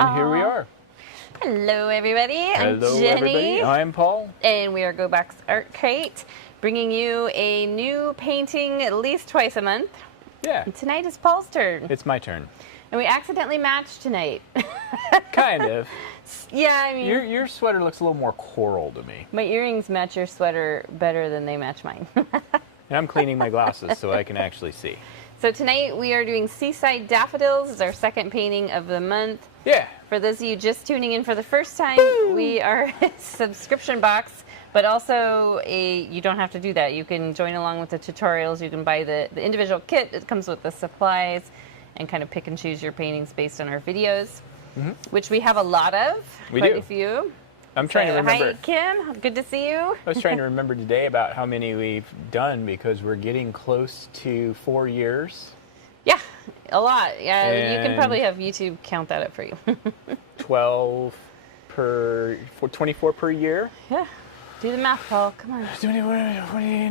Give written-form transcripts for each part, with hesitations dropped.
And here we are. Hello, everybody. I'm Hello, Jenny. everybody. I'm Paul. And we are Go Box Art Crate, bringing you a new painting at least twice a month. Yeah. And tonight is Paul's turn. It's my turn. And we accidentally matched tonight. Kind of. Yeah, I mean... Your sweater looks a little more coral to me. My earrings match your sweater better than they match mine. And I'm cleaning my glasses so I can actually see. So tonight we are doing Seaside Daffodils. It's our second painting of the month. Yeah. For those of you just tuning in for the first time, we are a subscription box, but also you don't have to do that. You can join along with the tutorials. You can buy the individual kit. It comes with the supplies and kind of pick and choose your paintings based on our videos, which we have a lot of. Quite a few. I'm trying to remember. Hi, Kim. Good to see you. I was trying to remember today about how many we've done because we're getting close to 4 years. Yeah, a lot. Yeah, And you can probably have YouTube count that up for you. 12 per, 24 per year. Yeah. Do the math, Paul. Come on.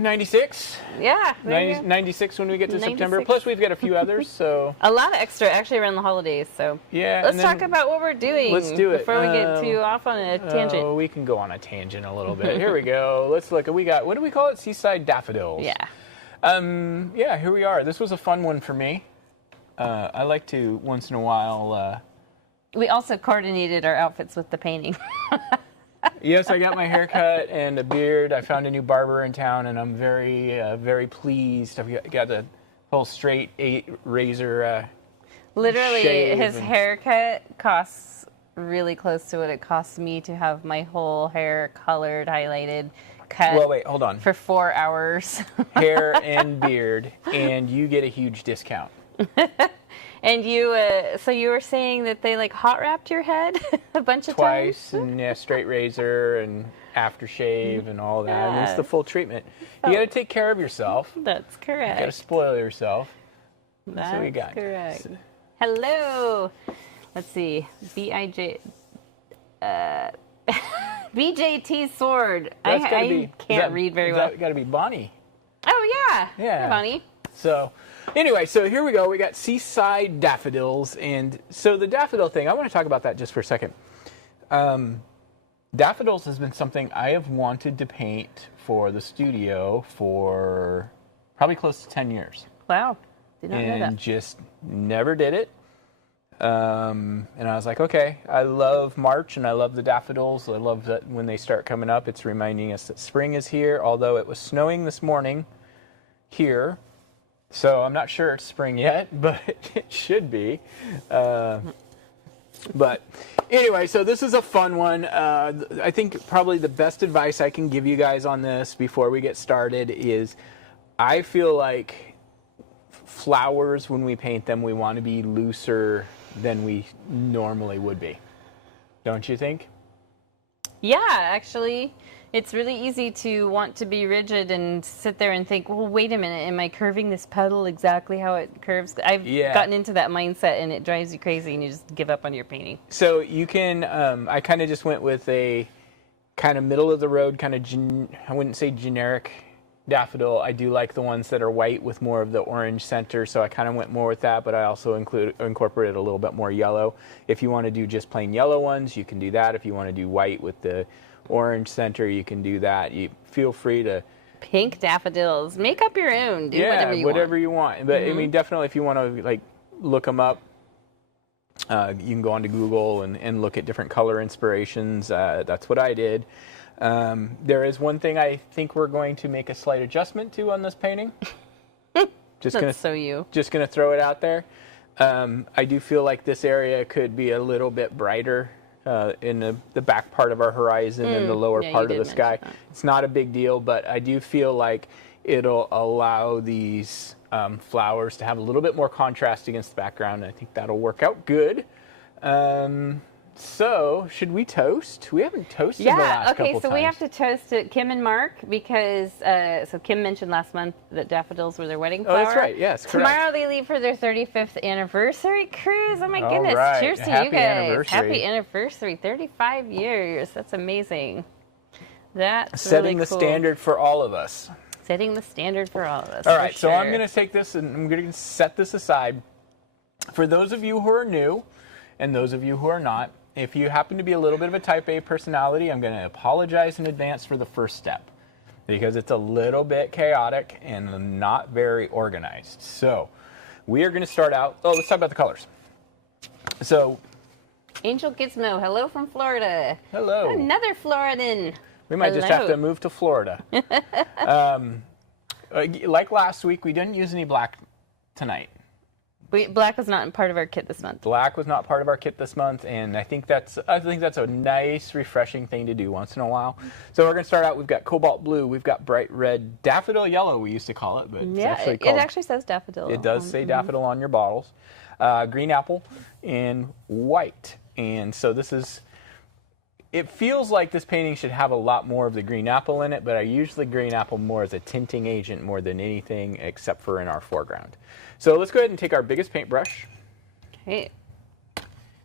96? Yeah. 96 when we get to 96. September. Plus, we've got a few others, so... A lot of extra, actually, around the holidays, so... Yeah. Let's talk about what we're doing. Let's do it. Before we get too off on a tangent. Oh, we can go on a tangent a little bit. Here we go. Let's look. We got, what do we call it? Seaside Daffodils. Yeah. Yeah, here we are. This was a fun one for me. I like to, once in a while... We also coordinated our outfits with the painting. Yes, I got my haircut and a beard. I found a new barber in town, and I'm very pleased. I've got a whole straight razor. Literally, his and... haircut costs really close to what it costs me to have my whole hair colored, highlighted, cut. Well, wait, hold on. For 4 hours. Hair and beard, and you get a huge discount. And you, so you were saying that they like hot wrapped your head a bunch of Twice, times? and yeah, straight razor and aftershave and all that. Yeah. And it's the full treatment. You got to take care of yourself. That's correct. You got to spoil yourself. That's what we got. correct. Hello. Let's see. BJT Sword. I can't read very well. That's got to be Bonnie. Oh, yeah. Yeah. Hi, Bonnie. So, anyway, so here we go. We got Seaside Daffodils. And so the daffodil thing, I want to talk about that just for a second. Daffodils has been something I have wanted to paint for the studio for probably close to 10 years. Wow. Did not know that. And just never did it. And I was like, okay, I love March and I love the daffodils. I love that when they start coming up, it's reminding us that spring is here, although it was snowing this morning here. So I'm not sure it's spring yet, but it should be. But anyway, so this is a fun one. I think probably the best advice I can give you guys on this before we get started is I feel like flowers, when we paint them, we want to be looser than we normally would be. Don't you think? Yeah, actually, it's really easy to want to be rigid and sit there and think, well, wait a minute, am I curving this petal exactly how it curves? I've gotten into that mindset, and it drives you crazy, and you just give up on your painting. So you can, I kind of just went with a kind of middle of the road, kind of, I wouldn't say generic daffodil. I do like the ones that are white with more of the orange center, so I kind of went more with that, but I also incorporated a little bit more yellow. If you want to do just plain yellow ones, you can do that. If you want to do white with the orange center, you can do that. You feel free to... Pink daffodils. Make up your own. Do whatever you want. But I mean, definitely if you want to like look them up, you can go onto Google and look at different color inspirations. That's what I did. There is one thing I think we're going to make a slight adjustment to on this painting. Just gonna throw it out there. I do feel like this area could be a little bit brighter in the back part of our horizon and the lower part of the sky. It's not a big deal, but I do feel like it'll allow these flowers to have a little bit more contrast against the background. I think that'll work out good. So, should we toast? We haven't toasted the last couple times. So we have to toast Kim and Mark because, so Kim mentioned last month that daffodils were their wedding flower. Oh, that's right. Yes, correct. Tomorrow they leave for their 35th anniversary cruise. Oh, my goodness. Right. Cheers to you guys. Happy anniversary. 35 years. That's amazing. That's setting really the cool. standard for all of us. Setting the standard for all of us. All right. So I'm going to take this and I'm going to set this aside. For those of you who are new, and those of you who are not. If you happen to be a little bit of a type A personality, I'm going to apologize in advance for the first step because it's a little bit chaotic and not very organized. So we are going to start out. Oh, let's talk about the colors. So Angel Gizmo, hello from Florida. Hello. Another Floridan. We might just have to move to Florida. Like last week, we didn't use any black tonight. Black was not part of our kit this month. Black was not part of our kit this month, and I think that's a nice, refreshing thing to do once in a while. So we're going to start out. We've got cobalt blue. We've got bright red, daffodil yellow. We used to call it, but yeah, it's it actually says daffodil. It does say daffodil on your bottles. Green apple and white. And so this is. It feels like this painting should have a lot more of the green apple in it, but I usually green apple more as a tinting agent more than anything except for in our foreground. So let's go ahead and take our biggest paintbrush. Okay.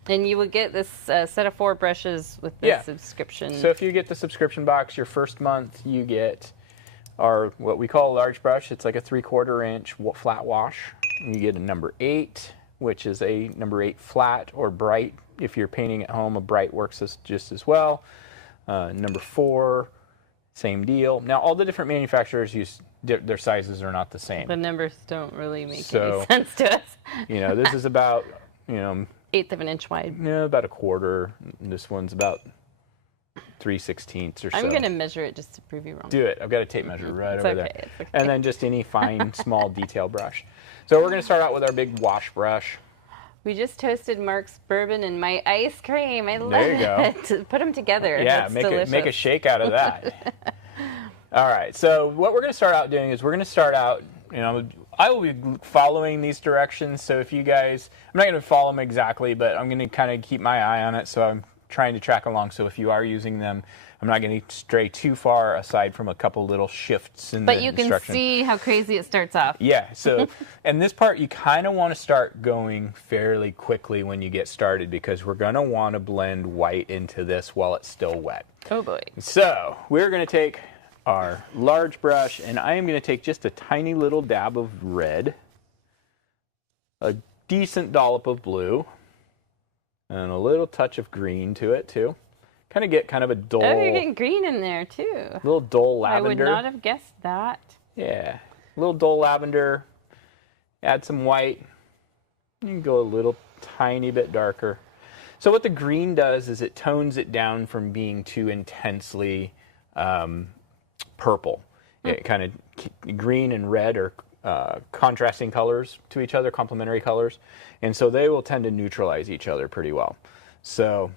And you will get this set of 4 brushes with the subscription. So if you get the subscription box, your first month, you get our what we call a large brush. It's like a 3/4 inch flat wash. You get a number 8, which is a number 8 flat or bright. If you're painting at home, a bright works just as well. Number 4, same deal. Now, all the different manufacturers use their sizes are not the same. The numbers don't really make any sense to us. This is about 1/8 of an inch wide. Yeah, about a quarter. This one's about 3/16 or so. I'm going to measure it just to prove you wrong. Do it. I've got a tape measure right over there. It's okay. And then just any fine, small detail brush. So we're going to start out with our big wash brush. We just toasted Mark's bourbon and my ice cream. I love it. Put them together. Yeah, make a shake out of that. All right. So what we're going to start out doing is we're going to start out, I will be following these directions. So if you guys, I'm not going to follow them exactly, but I'm going to kind of keep my eye on it. So I'm trying to track along. So if you are using them, I'm not going to stray too far aside from a couple little shifts in the instruction. But you can see how crazy it starts off. Yeah. So, and this part, you kind of want to start going fairly quickly when you get started because we're going to want to blend white into this while it's still wet. Oh, boy. So we're going to take our large brush, and I am going to take just a tiny little dab of red, a decent dollop of blue, and a little touch of green to it, too. Get kind of a dull. Oh, you're getting green in there too. A little dull lavender. I would not have guessed that. Yeah, a little dull lavender. Add some white. You can go a little tiny bit darker. So what the green does is it tones it down from being too intensely purple. It kind of green and red are contrasting colors to each other, complementary colors, and so they will tend to neutralize each other pretty well. So.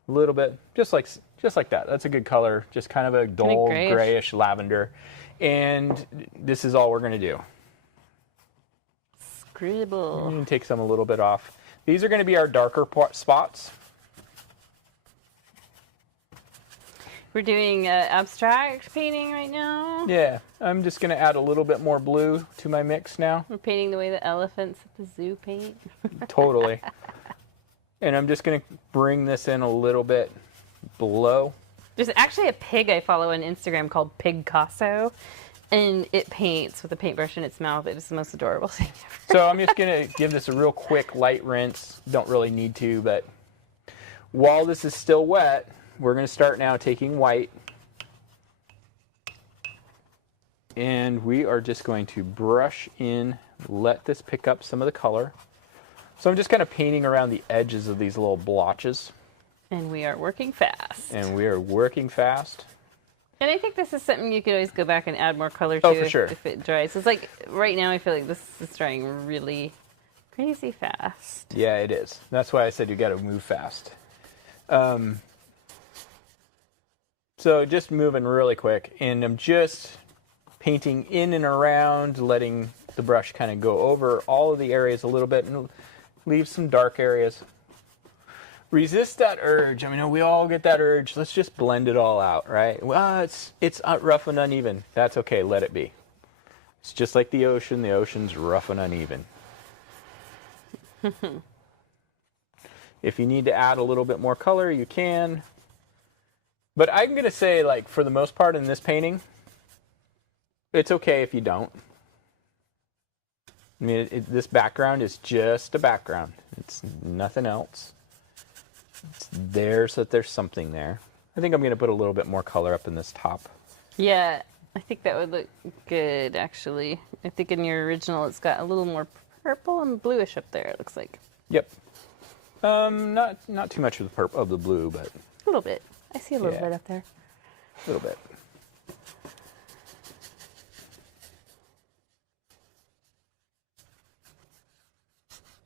A little bit, just like that. That's a good color. Just kind of a dull grayish lavender. And this is all we're going to do. Scribble. You can take some a little bit off. These are going to be our darker spots. We're doing abstract painting right now. Yeah, I'm just going to add a little bit more blue to my mix now. We're painting the way the elephants at the zoo paint. Totally. And I'm just going to bring this in a little bit below. There's actually a pig I follow on Instagram called Pigcasso, and it paints with a paintbrush in its mouth. It is the most adorable thing ever. So I'm just going to give this a real quick light rinse. Don't really need to, but while this is still wet, we're going to start now taking white. And we are just going to brush in, let this pick up some of the color. So I'm just kind of painting around the edges of these little blotches. And we are working fast. And we are working fast. And I think this is something you could always go back and add more color Oh, to for sure. if it dries. It's like right now I feel like this is drying really crazy fast. Yeah, it is. That's why I said you got to move fast. So just moving really quick. And I'm just painting in and around, letting the brush kind of go over all of the areas a little bit and leave some dark areas. Resist that urge. I mean, we all get that urge. Let's just blend it all out, right? Well, it's rough and uneven. That's okay. Let it be. It's just like the ocean. The ocean's rough and uneven. If you need to add a little bit more color, you can. But I'm going to say, like, for the most part in this painting, it's okay if you don't. I mean, this background is just a background. It's nothing else. It's there so that there's something there. I think I'm going to put a little bit more color up in this top. Yeah, I think that would look good, actually. I think in your original it's got a little more purple and bluish up there, it looks like. Yep. Not too much of the blue, but a little bit. I see a little bit up there. A little bit.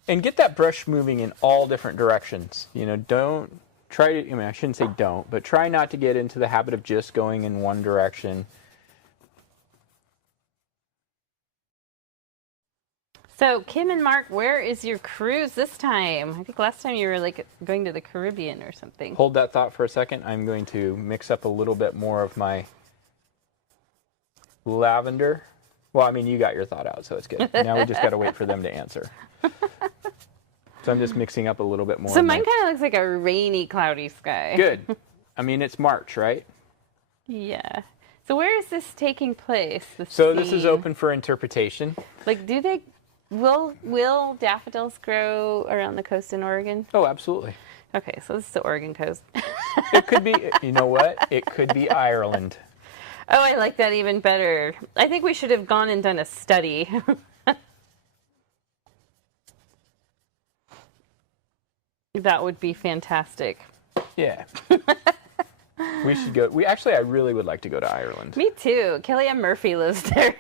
And get that brush moving in all different directions. You know, don't try to, I mean, I shouldn't say don't, but try not to get into the habit of just going in one direction. So, Kim and Mark, where is your cruise this time? I think last time you were like going to the Caribbean or something. Hold that thought for a second. I'm going to mix up a little bit more of my lavender. Well, I mean, you got your thought out, so it's good. Now we just got to wait for them to answer. So I'm just mixing up a little bit more. So mine kind of looks like a rainy, cloudy sky. Good. I mean, it's March, right? Yeah. So where is this taking place? This is open for interpretation. Like, will daffodils grow around the coast in Oregon? Oh, absolutely. Okay, so this is the Oregon coast. It could be, you know what? It could be Ireland. Oh, I like that even better. I think we should have gone and done a study. That would be fantastic. Yeah. We should go. I really would like to go to Ireland. Me too. Kellyanne Murphy lives there.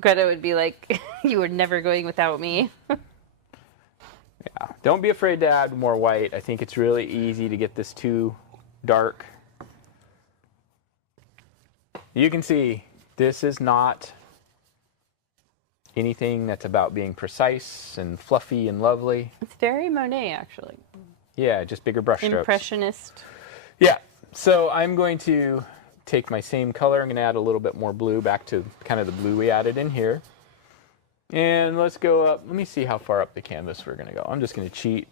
Greta would be like, you were never going without me. Yeah. Don't be afraid to add more white. I think it's really easy to get this too dark. You can see this is not anything that's about being precise and fluffy and lovely. It's very Monet, actually. Yeah, just bigger brush strokes. Impressionist. Yeah. So I'm going to take my same color. I'm going to add a little bit more blue back to kind of the blue we added in here. And let's go up. Let me see how far up the canvas we're going to go. I'm just going to cheat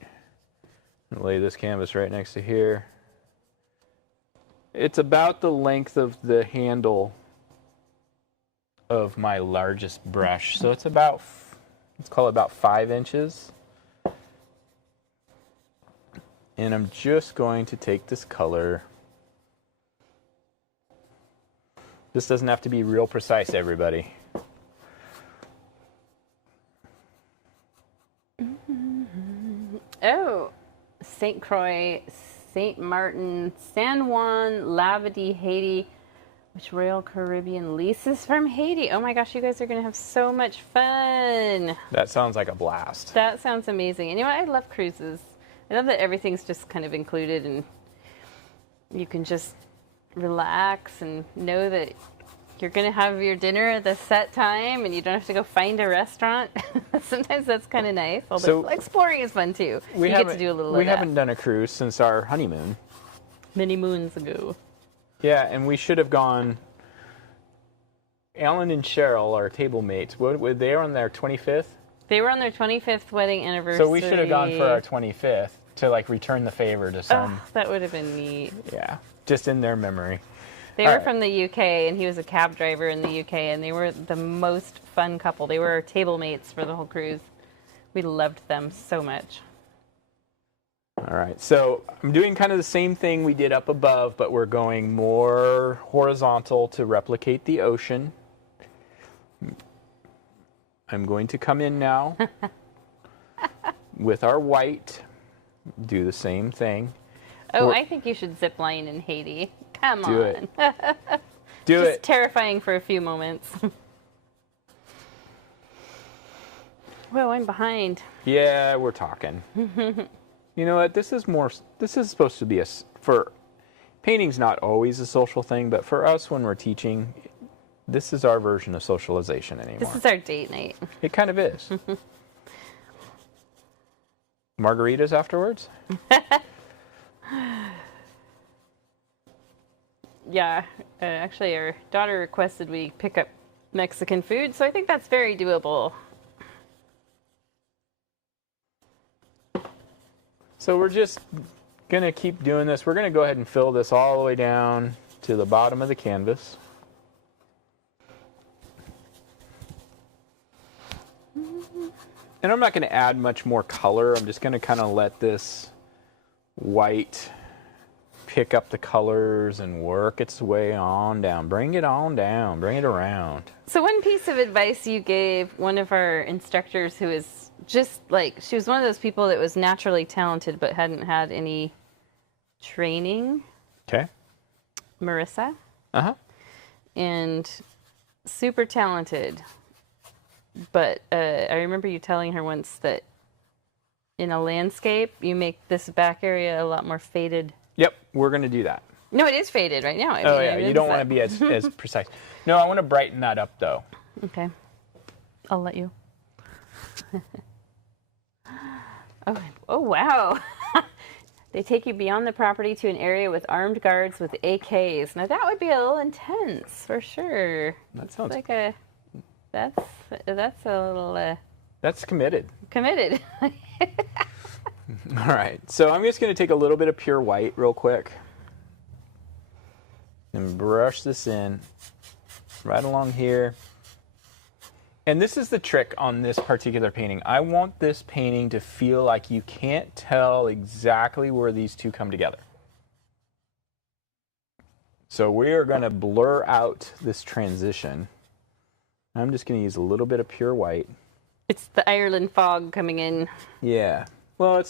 and lay this canvas right next to here. It's about the length of the handle of my largest brush. So it's about, let's call it about 5 inches. And I'm just going to take this color. This doesn't have to be real precise, everybody. Oh, St. Croix, St. Martin, San Juan, Lavadi, Haiti, which Royal Caribbean leases from Haiti. Oh my gosh, you guys are going to have so much fun. That sounds like a blast. That sounds amazing. And you know what? I love cruises. I love that everything's just kind of included and you can just relax and know that you're going to have your dinner at the set time and you don't have to go find a restaurant. Sometimes that's kind of nice. Although exploring is fun too. You get to do a little of that. We haven't done a cruise since our honeymoon. Many moons ago. Yeah, and we should have gone. Alan and Cheryl, our table mates, they were on their 25th? They were on their 25th wedding anniversary. So we should have gone for our 25th to like return the favor to some. Oh, that would have been neat. Yeah, just in their memory. They were from the UK, and he was a cab driver in the UK, and they were the most fun couple. They were our table mates for the whole cruise. We loved them so much. All right, so I'm doing kind of the same thing we did up above, but we're going more horizontal to replicate the ocean. I'm going to come in now with our white, do the same thing. Oh, I think you should zip line in Haiti. Come do on. It. Do Just it. terrifying for a few moments. Whoa, I'm behind. Yeah, we're talking. You know what? This is supposed to be for painting's not always a social thing, but for us when we're teaching, this is our version of socialization anymore. This is our date night. It kind of is. Margaritas afterwards? Yeah, actually our daughter requested we pick up Mexican food, so I think that's very doable. So we're just going to keep doing this. We're going to go ahead and fill this all the way down to the bottom of the canvas. And I'm not going to add much more color. I'm just going to kind of let this white pick up the colors and work its way on down. Bring it on down. Bring it around. So one piece of advice you gave one of our instructors who is just like, she was one of those people that was naturally talented but hadn't had any training. Okay. Marissa. Uh-huh. And super talented. But I remember you telling her once that in a landscape, you make this back area a lot more faded. Yep, we're going to do that. No, it is faded right now. Oh, yeah, you don't want to be as precise. No, I want to brighten that up, though. Okay. I'll let you. Oh, wow. They take you beyond the property to an area with armed guards with AKs. Now, that would be a little intense, for sure. That sounds... Like that's a little... That's committed. Committed. All right, so I'm just going to take a little bit of pure white real quick and brush this in right along here. And this is the trick on this particular painting. I want this painting to feel like you can't tell exactly where these two come together. So we are going to blur out this transition. I'm just going to use a little bit of pure white. It's the Ireland fog coming in. Yeah. Well, I'm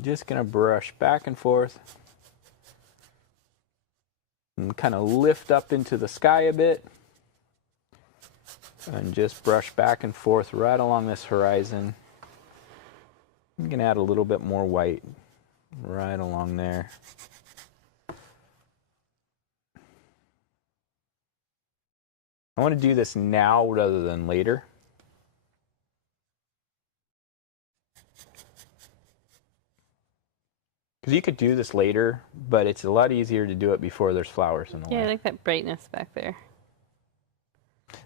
just going to brush back and forth and kind of lift up into the sky a bit and just brush back and forth right along this horizon. I'm going to add a little bit more white right along there. I want to do this now rather than later. Because you could do this later, but it's a lot easier to do it before there's flowers in the way. Yeah, I like that brightness back there.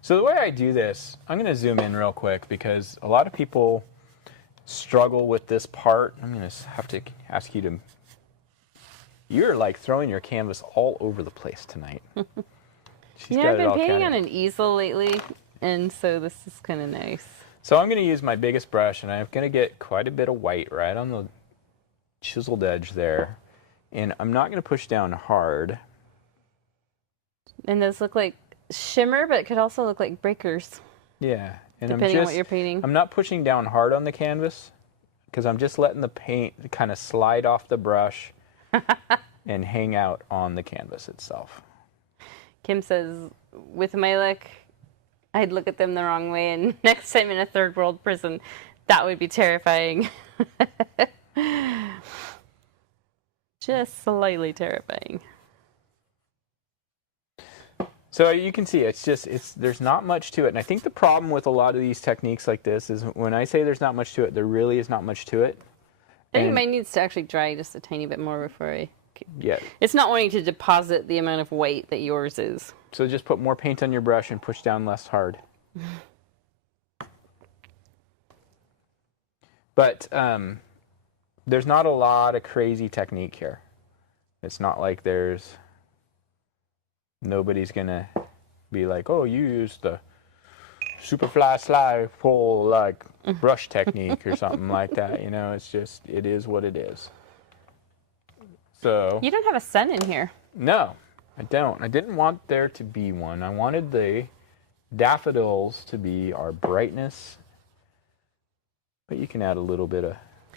So the way I do this, I'm going to zoom in real quick because a lot of people struggle with this part. I'm going to have to ask you to... You're like throwing your canvas all over the place tonight. Yeah, I've been painting on an easel lately, and so this is kind of nice. So I'm going to use my biggest brush, and I'm going to get quite a bit of white right on the chiseled edge there. And I'm not going to push down hard. And those look like shimmer, but it could also look like breakers. Yeah. And depending on what you're painting. I'm not pushing down hard on the canvas, because I'm just letting the paint kind of slide off the brush and hang out on the canvas itself. Kim says, with my luck, I'd look at them the wrong way, and next time in a third world prison, that would be terrifying. Just slightly terrifying. So you can see there's not much to it. And I think the problem with a lot of these techniques like this is when I say there's not much to it, there really is not much to it. I think mine needs to actually dry just a tiny bit more before I... Yeah. It's not wanting to deposit the amount of white that yours is. So just put more paint on your brush and push down less hard. But there's not a lot of crazy technique here. It's not like nobody's going to be like, oh, you used the Superfly slide pull like brush technique or something like that. You know, it is what it is. So, you don't have a sun in here. No, I don't. I didn't want there to be one. I wanted the daffodils to be our brightness. But you can add a little bit of...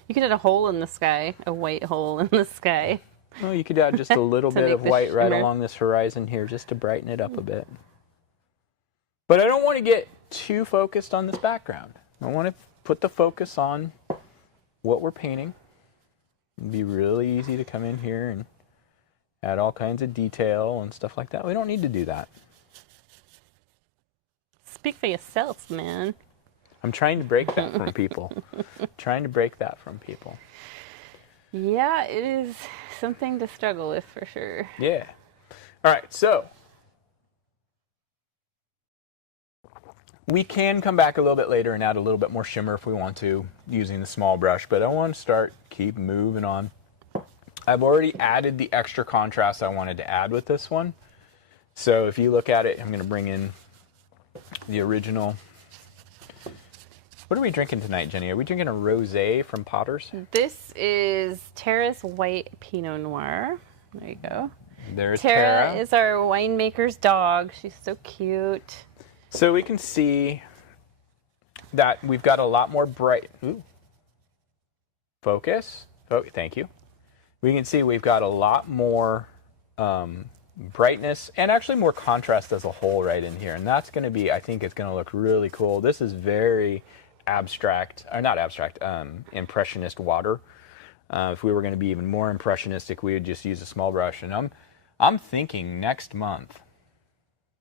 You could add a hole in the sky, a white hole in the sky. Well, you could add just a little bit of white right along this horizon here just to brighten it up a bit. But I don't want to get too focused on this background. I want to put the focus on what we're painting. It'd be really easy to come in here and add all kinds of detail and stuff like that. We don't need to do that. Speak for yourself, man. I'm trying to break that from people. Trying to break that from people. Yeah, it is something to struggle with for sure. Yeah. All right, so we can come back a little bit later and add a little bit more shimmer if we want to using the small brush, but I want to keep moving on. I've already added the extra contrast I wanted to add with this one. So if you look at it, I'm going to bring in the original What are we drinking tonight, Jenny? Are we drinking a rosé from Potter's? This is Tara's White Pinot Noir. There you go. There's Tara Tara. is our winemaker's dog. She's so cute. So we can see that we've got a lot more bright. Ooh. Focus. Oh, thank you. We can see we've got a lot more brightness and actually more contrast as a whole right in here. And that's going to be, I think it's going to look really cool. This is very abstract, or not abstract, impressionist water. If we were going to be even more impressionistic, we would just use a small brush. And I'm thinking next month,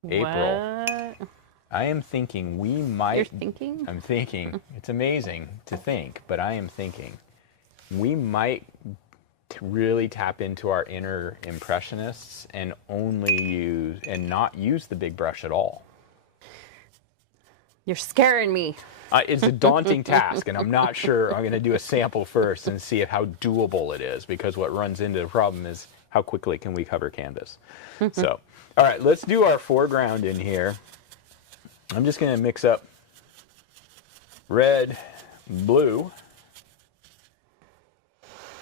April. What? I am thinking we might. You're thinking? I'm thinking. It's amazing to think, but I am thinking we might really tap into our inner impressionists and not use the big brush at all. You're scaring me. It's a daunting task, and I'm not sure. I'm going to do a sample first and see how doable it is, because what runs into the problem is how quickly can we cover canvas. So, all right, let's do our foreground in here. I'm just going to mix up red, blue.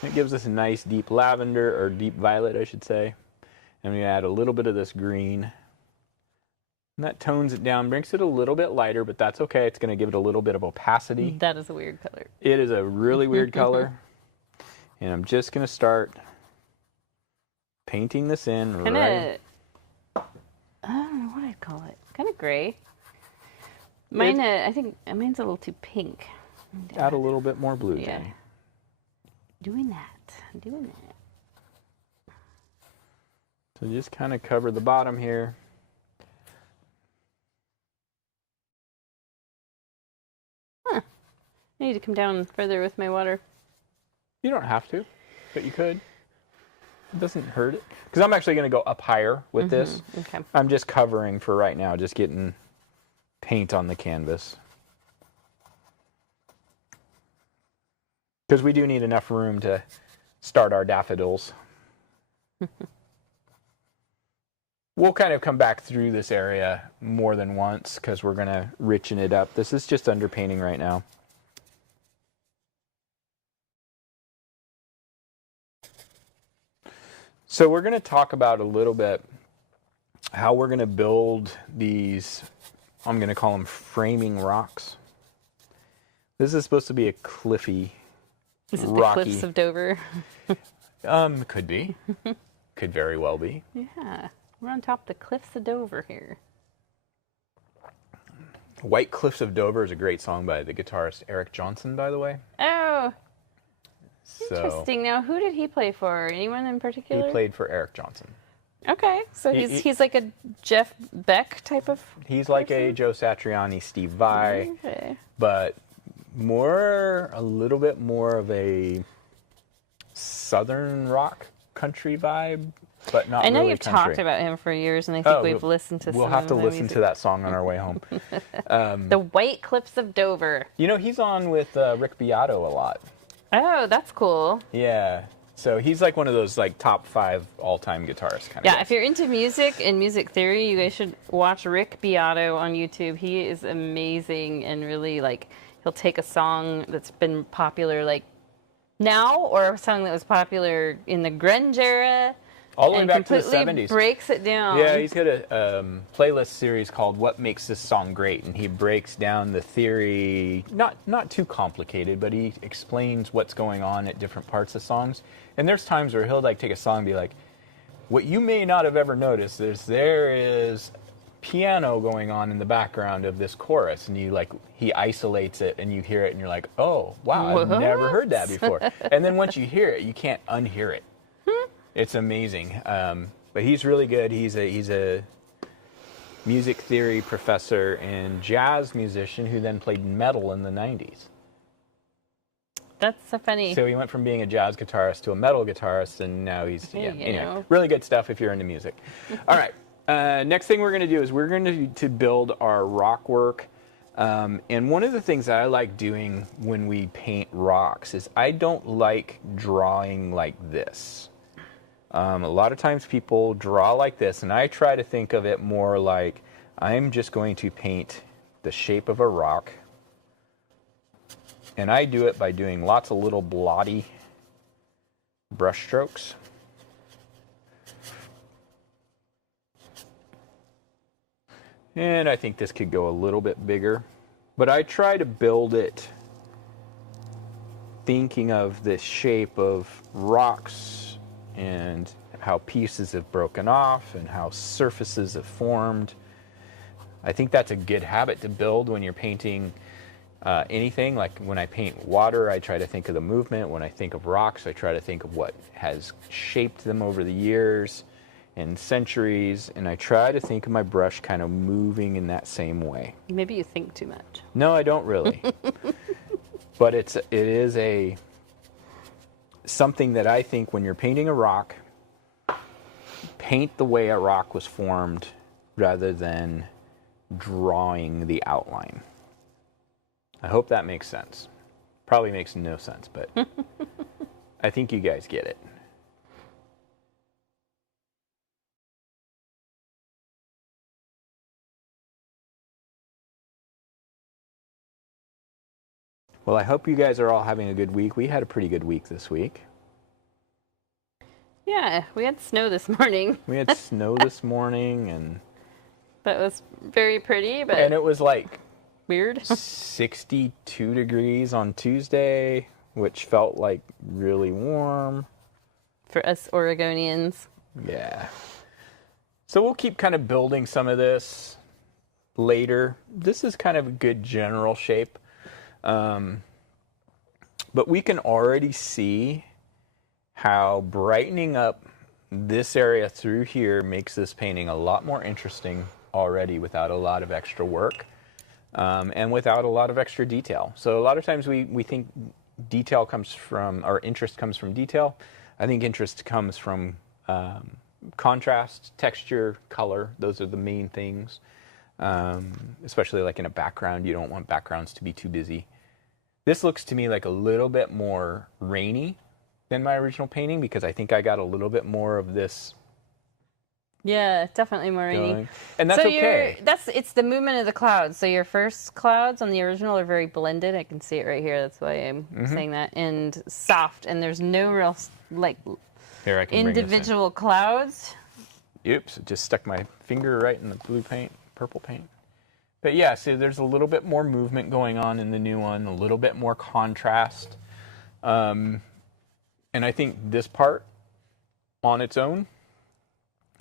It gives us a nice deep lavender, or deep violet, I should say. And we add a little bit of this green. And that tones it down, brings it a little bit lighter, but that's okay. It's going to give it a little bit of opacity. That is a weird color. It is a really weird color. And I'm just going to start painting this in right. I don't know what I'd call it. Kind of gray. Mine, I think mine's a little too pink. Add a little bit more blue, Yeah. Jenny. Doing that. So just kind of cover the bottom here. I need to come down further with my water. You don't have to, but you could. It doesn't hurt it. Because I'm actually going to go up higher with this. Okay. I'm just covering for right now, just getting paint on the canvas. Because we do need enough room to start our daffodils. We'll kind of come back through this area more than once because we're going to richen it up. This is just underpainting right now. So we're going to talk about a little bit how we're going to build these, I'm going to call them framing rocks. This is supposed to be a cliffy, Is it rocky. the Cliffs of Dover? Could be. Could very well be. Yeah. We're on top of the Cliffs of Dover here. White Cliffs of Dover is a great song by the guitarist Eric Johnson, by the way. Oh, So interesting. Now, who did he play for? Anyone in particular? he played for Eric Johnson. Okay, so he's like a Jeff Beck type of. He's like a Joe Satriani, Steve Vai, Okay. but a little bit more of a southern rock country vibe, but not I know really you've country. talked about him for years, and I think we've listened to. We'll some have to of the listen music. to that song on our way home. The White Cliffs of Dover. You know, he's on with Rick Beato a lot. Oh, that's cool. Yeah. So he's like one of those like top 5 all-time guitarists kind of Yeah, guys. if you're into music and music theory, you guys should watch Rick Beato on YouTube. He is amazing and really like he'll take a song that's been popular like now or a song that was popular in the grunge era all the way and back to the completely 70s. breaks it down. Yeah, he's got a playlist series called "What Makes This Song Great," and he breaks down the theory, not too complicated, but he explains what's going on at different parts of songs. And there's times where he'll like take a song and be like, "What you may not have ever noticed is there is piano going on in the background of this chorus," and he isolates it, and you hear it, and you're like, "Oh, wow, I've never heard that before." And then once you hear it, you can't unhear it. It's amazing, but he's really good. He's a music theory professor and jazz musician who then played metal in the 90s. That's so funny. So he went from being a jazz guitarist to a metal guitarist, and now he's know. really good stuff if you're into music. All right, next thing we're going to do is we're going to build our rock work. And one of the things that I like doing when we paint rocks is I don't like drawing like this. A lot of times people draw like this, and I try to think of it more like I'm just going to paint the shape of a rock And I do it by doing lots of little blotty brush strokes. And I think this could go a little bit bigger. But I try to build it thinking of the shape of rocks and how pieces have broken off and how surfaces have formed. I think that's a good habit to build when you're painting anything. Like when I paint water, I try to think of the movement. When I think of rocks, I try to think of what has shaped them over the years and centuries. And I try to think of my brush kind of moving in that same way. Maybe you think too much. No, I don't really. But it is something that I think when you're painting a rock, paint the way a rock was formed rather than drawing the outline. I hope that makes sense. Probably makes no sense, but I think you guys get it. Well, I hope you guys are all having a good week. We had a pretty good week this week. Yeah, we had snow this morning. We had snow this morning, and that was very pretty, but and it was like weird. 62 degrees on Tuesday, which felt like really warm. For us Oregonians. Yeah. So we'll keep kind of building some of this later. This is kind of a good general shape. But we can already see how brightening up this area through here makes this painting a lot more interesting already without a lot of extra work and without a lot of extra detail. So a lot of times we think detail comes from, or interest comes from detail. I think interest comes from contrast, texture, color. Those are the main things. Especially like in a background, you don't want backgrounds to be too busy. This looks to me like a little bit more rainy than my original painting because I think I got a little bit more of this. Yeah, definitely more rainy. Going. And that's okay. It's the movement of the clouds. So your first clouds on the original are very blended. I can see it right here. That's why I'm saying that. And soft. And there's no real like here, I can individual clouds. Oops, just stuck my finger right in the blue paint, purple paint. But yeah, so there's a little bit more movement going on in the new one, a little bit more contrast. And I think this part on its own,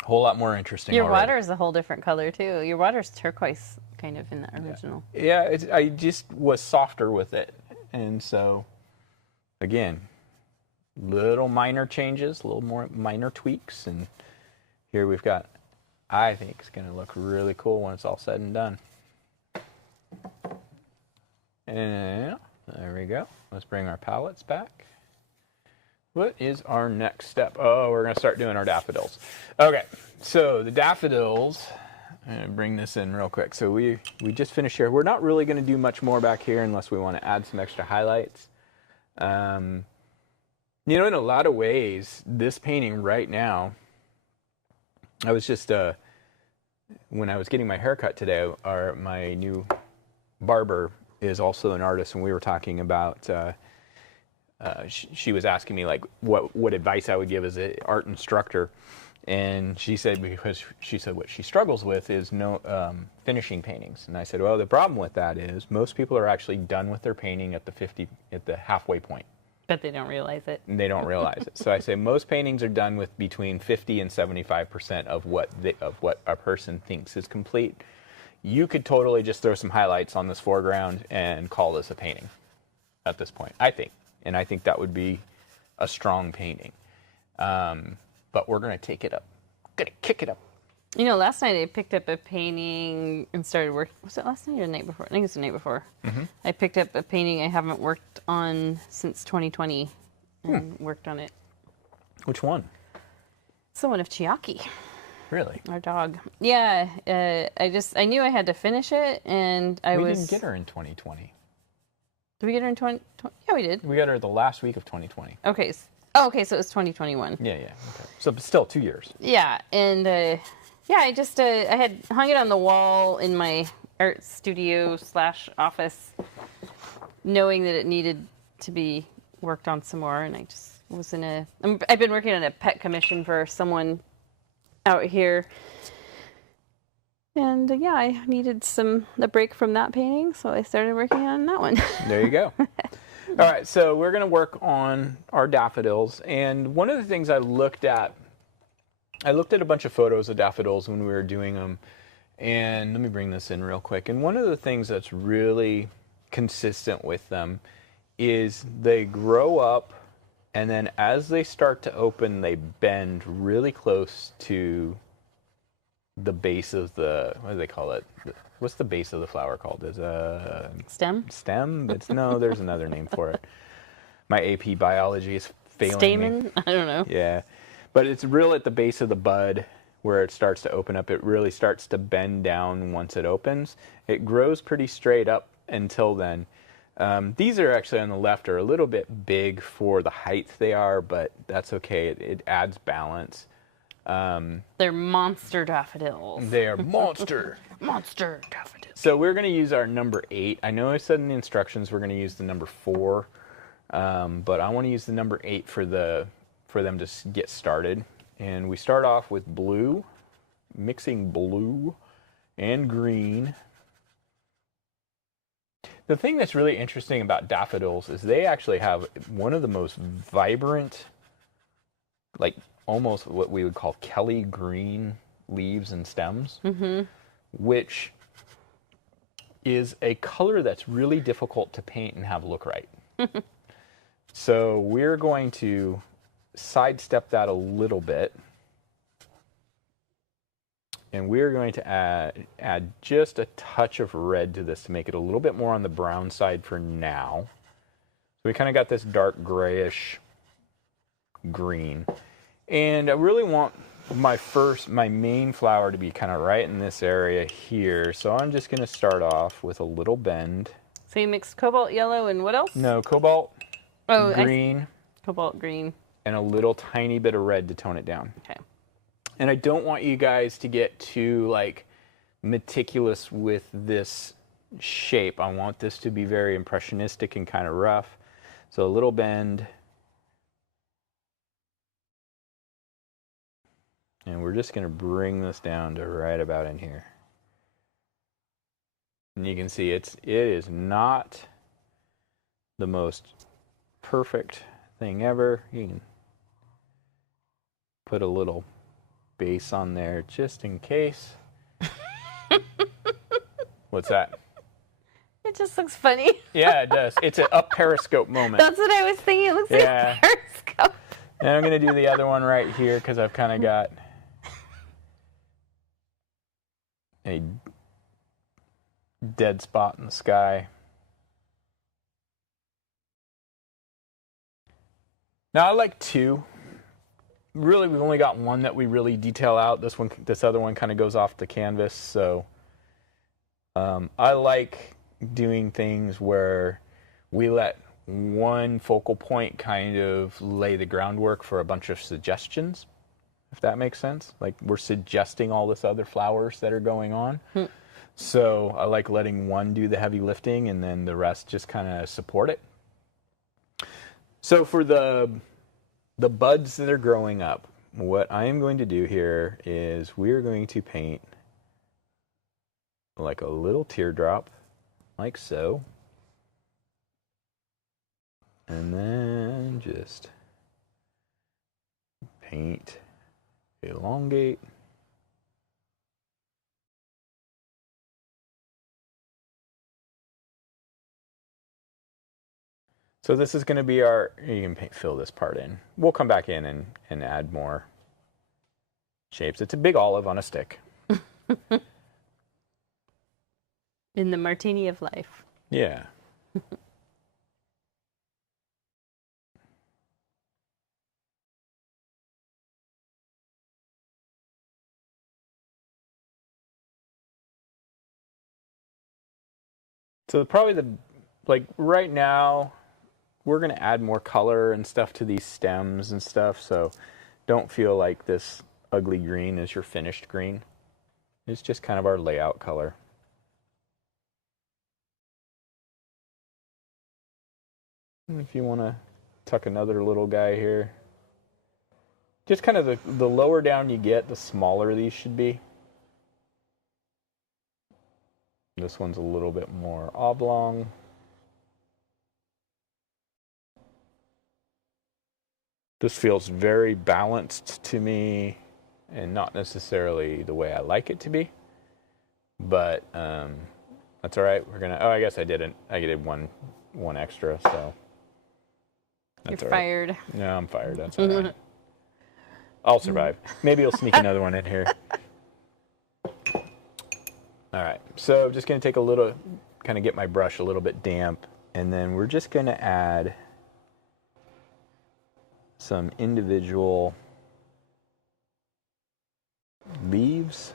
a whole lot more interesting. Your already. water is a whole different color too. Your water's turquoise kind of in the original. Yeah, I just was softer with it. And so, again, little minor changes, a little more minor tweaks. And here we've got, I think it's going to look really cool when it's all said and done. And there we go. Let's bring our palettes back. What is our next step? Oh, we're going to start doing our daffodils. Okay, so the daffodils, I'm going to bring this in real quick. So we just finished here. We're not really going to do much more back here unless we want to add some extra highlights. You know, in a lot of ways, this painting right now, I was just, when I was getting my haircut today, my new barber is also an artist, and we were talking about, she was asking me like what advice I would give as an art instructor, and she said what she struggles with is finishing paintings, and I said, well, the problem with that is most people are actually done with their painting at the halfway point. But they don't realize it. And they don't realize it. So I say most paintings are done with between 50 and 75% of what a person thinks is complete. You could totally just throw some highlights on this foreground and call this a painting at this point, I think. And I think that would be a strong painting. But we're going to take it up. Going to kick it up. You know, last night I picked up a painting and started working. Was it last night or the night before? I think it was the night before. Mm-hmm. I picked up a painting I haven't worked on since 2020 and worked on it. Which one? It's the one of Chiaki. Really? Our dog. Yeah. I knew I had to finish it, and We didn't get her in 2020. Did we get her in 2020? Yeah, we did. We got her the last week of 2020. Okay. Okay, so it was 2021. Yeah. Okay. So still 2 years. Yeah, and yeah, I had hung it on the wall in my art studio / office, knowing that it needed to be worked on some more, and I just was I've been working on a pet commission for someone out here. And yeah, I needed a break from that painting, so I started working on that one. There you go. All right, so we're going to work on our daffodils, and one of the things I looked at a bunch of photos of daffodils when we were doing them, and let me bring this in real quick. And one of the things that's really consistent with them is they grow up, and then as they start to open, they bend really close to the base of what do they call it? What's the base of the flower called? Is a Stem? Stem? No, there's another name for it. My AP biology is failing Stamen? me. I don't know. Yeah. But it's real at the base of the bud where it starts to open up. It really starts to bend down once it opens. It grows pretty straight up until then. These are actually on the left are a little bit big for the height they are, but that's okay. It adds balance. They're monster daffodils. They are monster. Monster daffodils. So we're going to use our number 8. I know I said in the instructions we're going to use the number 4, but I want to use the number 8 for them to get started. And we start off with blue, mixing blue and green. The thing that's really interesting about daffodils is they actually have one of the most vibrant, like almost what we would call Kelly green leaves and stems, which is a color that's really difficult to paint and have look right. So we're going to sidestep that a little bit, and we're going to add just a touch of red to this to make it a little bit more on the brown side for now. So we kind of got this dark grayish green. And I really want my main flower to be kind of right in this area here. So I'm just going to start off with a little bend. So you mixed cobalt yellow and what else? No, cobalt, green. Cobalt green. And a little tiny bit of red to tone it down. Okay. And I don't want you guys to get too like meticulous with this shape. I want this to be very impressionistic and kind of rough. So a little bend. And we're just going to bring this down to right about in here. And you can see it is not the most perfect thing ever. You can put a little base on there just in case. What's that? It just looks funny. Yeah, it does. It's a periscope moment. That's what I was thinking. It looks like a periscope. And I'm going to do the other one right here because I've kind of got a dead spot in the sky. Now I like 2. Really, we've only got 1 that we really detail out. This other one kind of goes off the canvas. So I like doing things where we let one focal point kind of lay the groundwork for a bunch of suggestions, if that makes sense. Like we're suggesting all this other flowers that are going on. So I like letting one do the heavy lifting and then the rest just kind of support it. So for the buds that are growing up, what I am going to do here is we're going to paint like a little teardrop, like so. And then just paint, elongate. So this is going to be you can fill this part in. We'll come back in and add more shapes. It's a big olive on a stick. In the martini of life. Yeah. So probably right now, we're going to add more color and stuff to these stems and stuff, so don't feel like this ugly green is your finished green. It's just kind of our layout color. If you want to tuck another little guy here. Just kind of the lower down you get, the smaller these should be. This one's a little bit more oblong. This feels very balanced to me and not necessarily the way I like it to be. But that's all right. We're gonna. Oh, I guess I didn't. I did one extra, so that's You're fired. Right. No, I'm fired. That's all right. I'll survive. Maybe you'll sneak another one in here. All right. So just gonna take a little, kind of get my brush a little bit damp, and then we're just gonna add some individual leaves.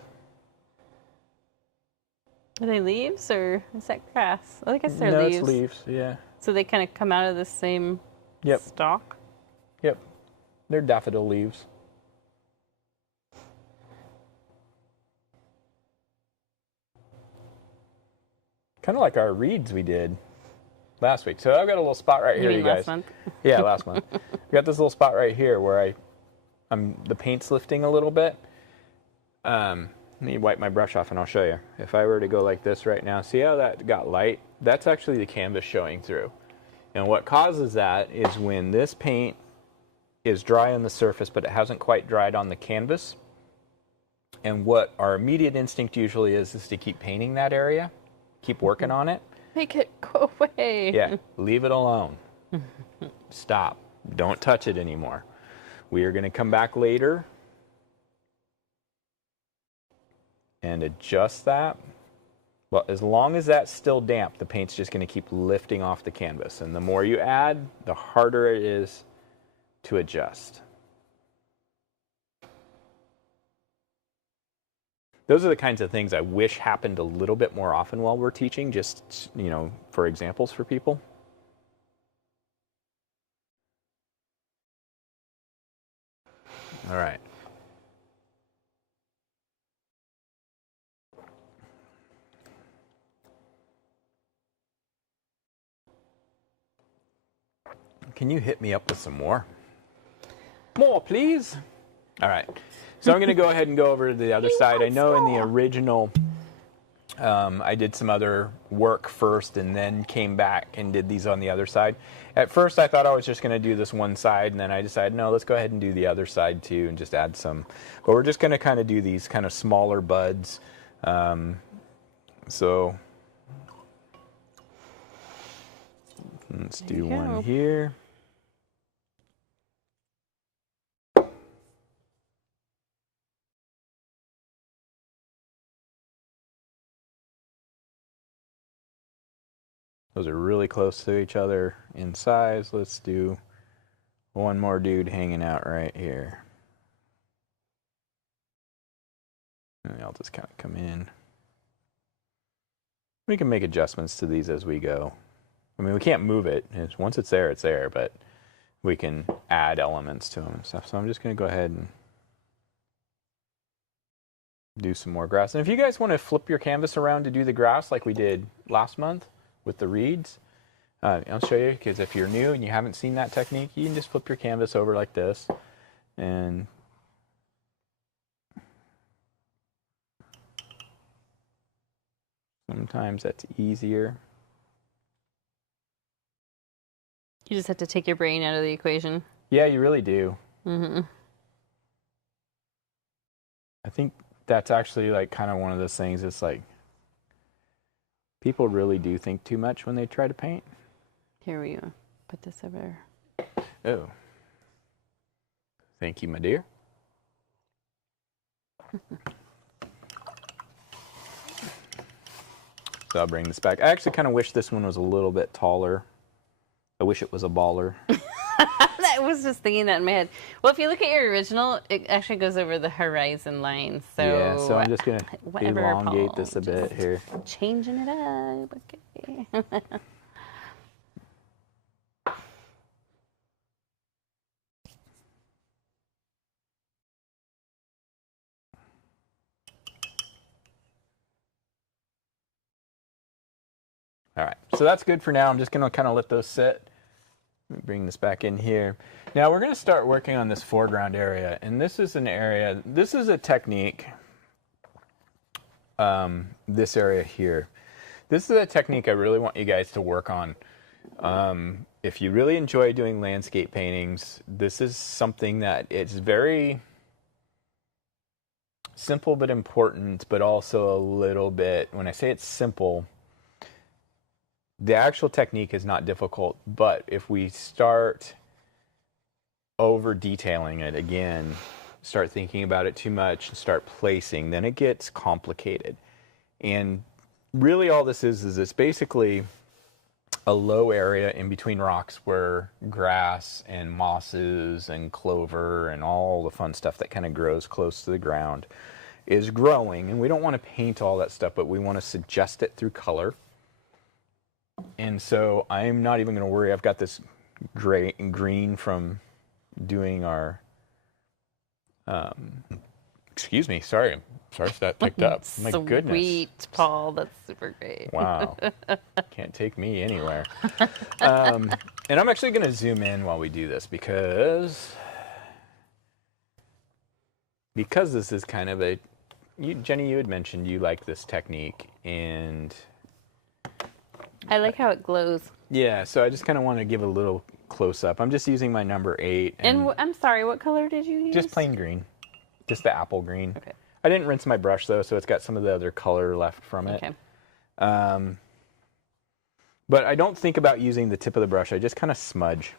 Are they leaves or is that grass? I guess they're leaves. No, it's leaves, yeah. So they kind of come out of the same stalk? Yep. They're daffodil leaves. Kind of like our reeds we did last week. So I've got a little spot right here, you guys. Last month? Yeah, last month. I've got this little spot right here where the paint's lifting a little bit. Let me wipe my brush off and I'll show you. If I were to go like this right now, see how that got light? That's actually the canvas showing through. And what causes that is when this paint is dry on the surface, but it hasn't quite dried on the canvas. And what our immediate instinct usually is to keep painting that area, keep working on it. Make it go away. Yeah, leave it alone. Stop. Don't touch it anymore. We are going to come back later and adjust that. Well, as long as that's still damp, the paint's just going to keep lifting off the canvas. And the more you add, the harder it is to adjust. Those are the kinds of things I wish happened a little bit more often while we're teaching, just, for examples for people. All right. Can you hit me up with some more? More, please. All right. So I'm going to go ahead and go over to the other side. I know in the original, I did some other work first and then came back and did these on the other side. At first, I thought I was just going to do this one side, and then I decided, no, let's go ahead and do the other side too and just add some. But we're just going to kind of do these kind of smaller buds. So let's do one here. Those are really close to each other in size. Let's do one more dude hanging out right here. And I'll just kind of come in. We can make adjustments to these as we go. I mean, we can't move it. Once it's there, but we can add elements to them and stuff. So I'm just going to go ahead and do some more grass. And if you guys want to flip your canvas around to do the grass like we did last month with the reeds, I'll show you, because if you're new and you haven't seen that technique, you can just flip your canvas over like this, and sometimes that's easier. You just have to take your brain out of the equation. Yeah, you really do. Mm-hmm. I think that's actually like kind of one of those things. It's like people really do think too much when they try to paint. Here we go. Put this over. Oh. Thank you, my dear. So I'll bring this back. I actually kind of wish this one was a little bit taller. I wish it was a baller. I was just thinking that in my head. Well, if you look at your original, it actually goes over the horizon line. So yeah, so I'm just going to elongate this a bit here. Changing it up. Okay. All right, so that's good for now. I'm just going to kind of let those sit. Let me bring this back in here. Now we're going to start working on this foreground area, and this is an area, this is a technique, this area here. This is a technique I really want you guys to work on. If you really enjoy doing landscape paintings, this is something that it's very simple but important, but also a little bit, when I say it's simple, the actual technique is not difficult, but if we start over detailing it again, start thinking about it too much, and start placing, then it gets complicated. And really all this is it's basically a low area in between rocks where grass and mosses and clover and all the fun stuff that kind of grows close to the ground is growing. And we don't want to paint all that stuff, but we want to suggest it through color. And so I'm not even going to worry. I've got this gray and green from doing our, excuse me, sorry that picked up. My goodness. Sweet, Paul, that's super great. Wow. Can't take me anywhere. And I'm actually going to zoom in while we do this because this is kind of Jenny, you had mentioned you like this technique, and I like how it glows. yeah, so I just kind of want to give a little close up. I'm just using my number 8. And I'm sorry, what color did you use? Just plain green. Just the apple green. Okay. I didn't rinse my brush though, so it's got some of the other color left from it. Okay. But I don't think about using the tip of the brush. I just kind of smudge.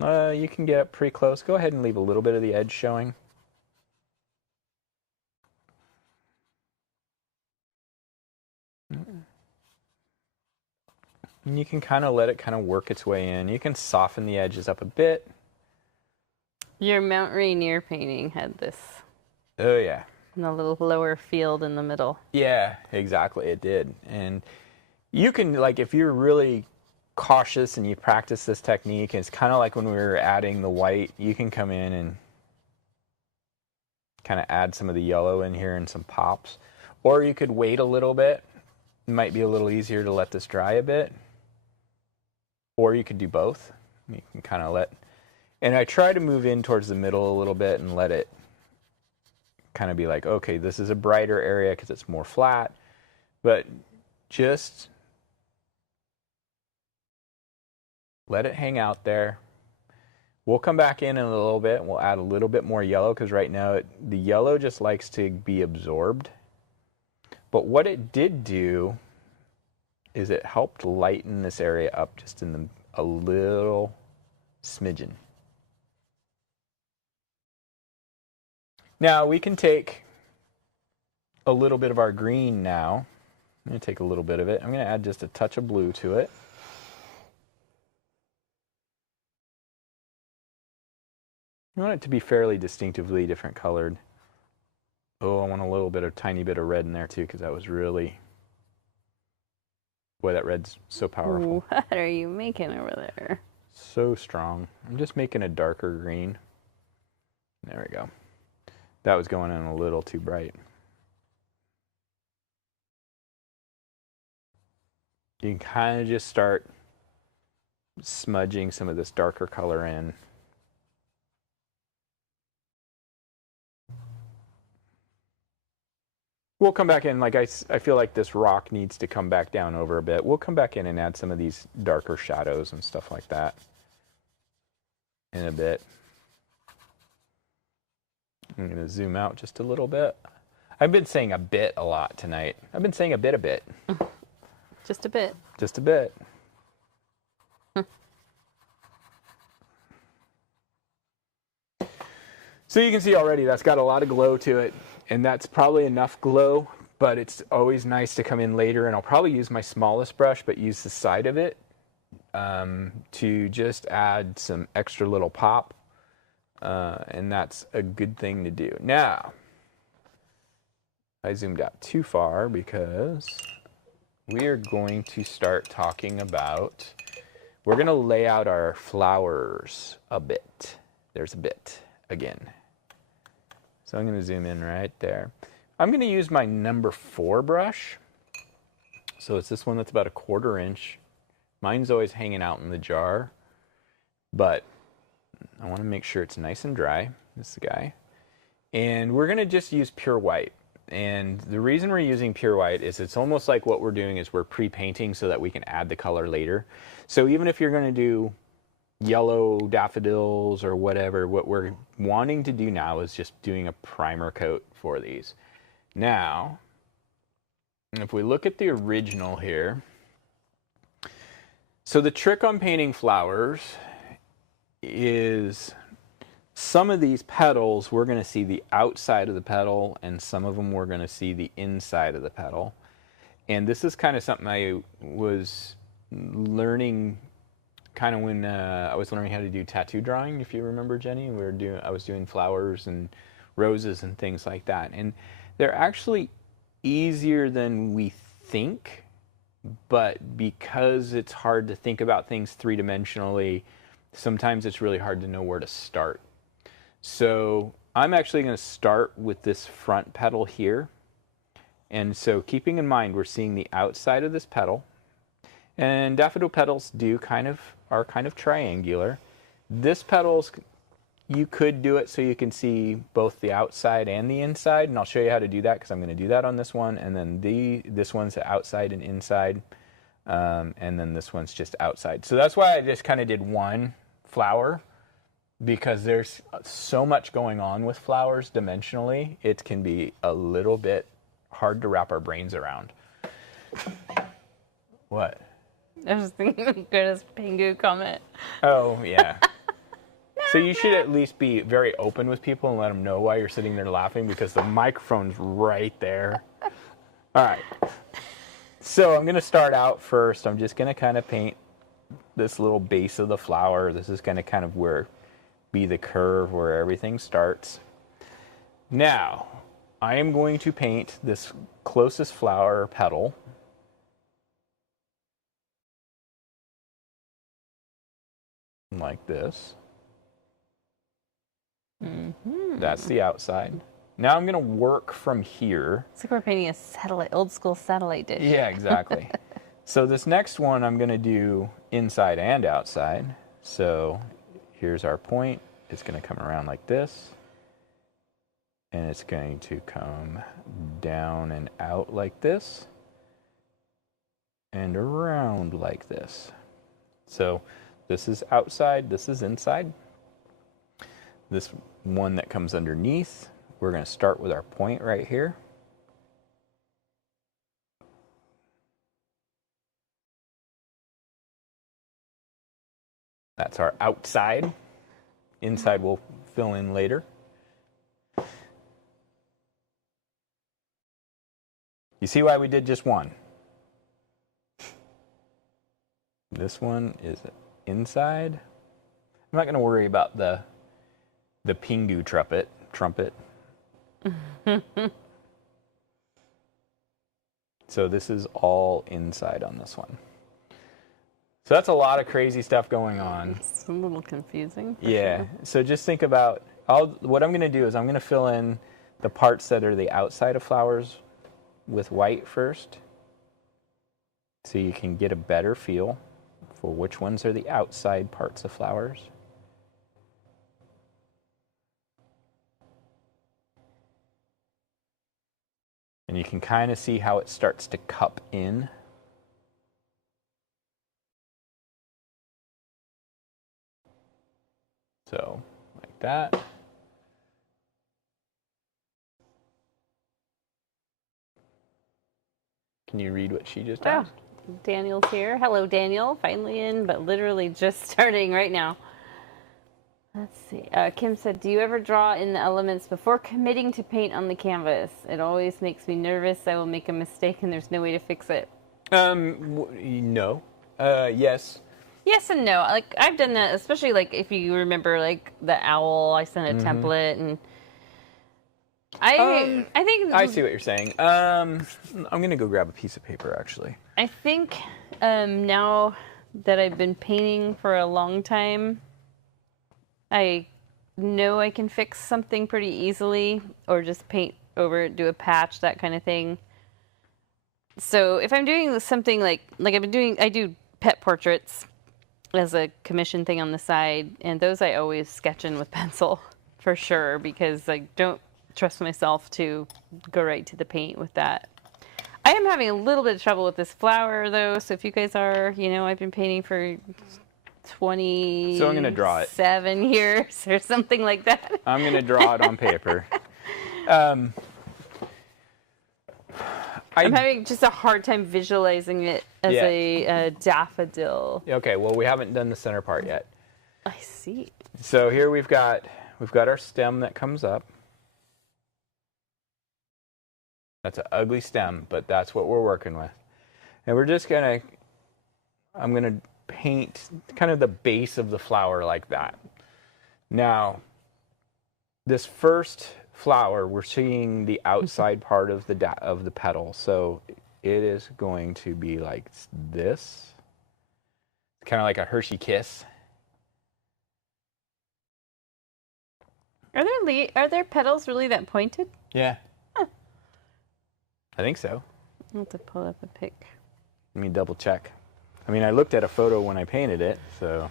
You can get up pretty close. Go ahead and leave a little bit of the edge showing. And you can kind of let it kind of work its way in. You can soften the edges up a bit. Your Mount Rainier painting had this. Oh, yeah. And a little lower field in the middle. Yeah, exactly. It did. And you can, like, if you're really cautious and you practice this technique, it's kind of like when we were adding the white, you can come in and kind of add some of the yellow in here and some pops. Or you could wait a little bit. It might be a little easier to let this dry a bit. Or you could do both. You can kind of let... And I try to move in towards the middle a little bit and let it kind of be like, okay, this is a brighter area because it's more flat. But just let it hang out there. We'll come back in a little bit. We'll add a little bit more yellow because right now the yellow just likes to be absorbed. But what it did do is it helped lighten this area up just in a little smidgen. Now we can take a little bit of our green now. I'm going to take a little bit of it. I'm going to add just a touch of blue to it. You want it to be fairly distinctively different colored. Oh, I want a tiny bit of red in there too, because that was really... Boy, that red's so powerful. What are you making over there? So strong. I'm just making a darker green. There we go. That was going in a little too bright. You can kind of just start smudging some of this darker color in. We'll come back in, like I feel like this rock needs to come back down over a bit. We'll come back in and add some of these darker shadows and stuff like that in a bit. I'm going to zoom out just a little bit. I've been saying a bit a lot tonight. I've been saying a bit. Just a bit. Just a bit. So you can see already that's got a lot of glow to it, and that's probably enough glow, but it's always nice to come in later, and I'll probably use my smallest brush, but use the side of it to just add some extra little pop, and that's a good thing to do. Now, I zoomed out too far because we are going to start talking about, we're going to lay out our flowers a bit. There's a bit again. So I'm going to zoom in right there. I'm going to use my number 4 brush. So it's this one that's about a 1/4 inch. Mine's always hanging out in the jar, but I want to make sure it's nice and dry, this guy. And we're going to just use pure white. And the reason we're using pure white is it's almost like what we're doing is we're pre-painting so that we can add the color later. So even if you're going to do yellow daffodils or whatever, what we're wanting to do now is just doing a primer coat for these. Now, if we look at the original here, so the trick on painting flowers is some of these petals, we're going to see the outside of the petal, and some of them we're going to see the inside of the petal. And this is kind of something I was learning kind of when I was learning how to do tattoo drawing, if you remember, Jenny. I was doing flowers and roses and things like that. And they're actually easier than we think, but because it's hard to think about things three-dimensionally, sometimes it's really hard to know where to start. So I'm actually going to start with this front petal here. And so keeping in mind, we're seeing the outside of this petal. And daffodil petals are kind of triangular. This petal's, you could do it so you can see both the outside and the inside. And I'll show you how to do that because I'm going to do that on this one. And then this one's outside and inside. And then this one's just outside. So that's why I just kind of did one flower, because there's so much going on with flowers dimensionally, it can be a little bit hard to wrap our brains around. What? I was thinking of Greta's Pingu comment. Oh, yeah. So you should at least be very open with people and let them know why you're sitting there laughing, because the microphone's right there. All right. So I'm going to start out first. I'm just going to kind of paint this little base of the flower. This is going to kind of be the curve where everything starts. Now, I am going to paint this closest flower petal. Like this. Mm-hmm. That's the outside. Now I'm going to work from here. It's like we're painting a satellite, old school satellite dish. Yeah, exactly. So this next one I'm going to do inside and outside. So here's our point. It's going to come around like this. And it's going to come down and out like this. And around like this. So this is outside, this is inside. This one that comes underneath, we're going to start with our point right here. That's our outside. Inside we'll fill in later. You see why we did just one? This one is inside. I'm not going to worry about the Pingu trumpet. So this is all inside on this one. So that's a lot of crazy stuff going on. It's a little confusing. Yeah. Sure. So just think about, what I'm going to do is I'm going to fill in the parts that are the outside of flowers with white first, so you can get a better feel for which ones are the outside parts of flowers. And you can kind of see how it starts to cup in. So, like that. Can you read what she just asked? Daniel's here. Hello, Daniel. Finally in, but literally just starting right now. Let's see. Kim said, do you ever draw in the elements before committing to paint on the canvas? It always makes me nervous. I will make a mistake and there's no way to fix it. No. Yes. Yes and no. Like, I've done that, especially like if you remember like the owl, I sent a template, and I think I see what you're saying. I'm gonna go grab a piece of paper actually. I think now that I've been painting for a long time, I know I can fix something pretty easily, or just paint over it, do a patch, that kind of thing. So if I'm doing something like I've been doing, I do pet portraits as a commission thing on the side, and those I always sketch in with pencil for sure, because I don't trust myself to go right to the paint with that. I am having a little bit of trouble with this flower though, so if you guys are, I've been painting for 20 So I'm going to draw it. 7 years or something like that. I'm going to draw it on paper. I'm having just a hard time visualizing it as a daffodil. Okay, well, we haven't done the center part yet. I see. So here we've got our stem that comes up. That's an ugly stem, but that's what we're working with. And we're just I'm gonna paint kind of the base of the flower like that. Now, this first flower, we're seeing the outside part of the petal, so it is going to be like this, kind of like a Hershey kiss. Are there petals really that pointed? Yeah, I think so. I'll have to pull up a pic. Let me double check. I mean, I looked at a photo when I painted it, so.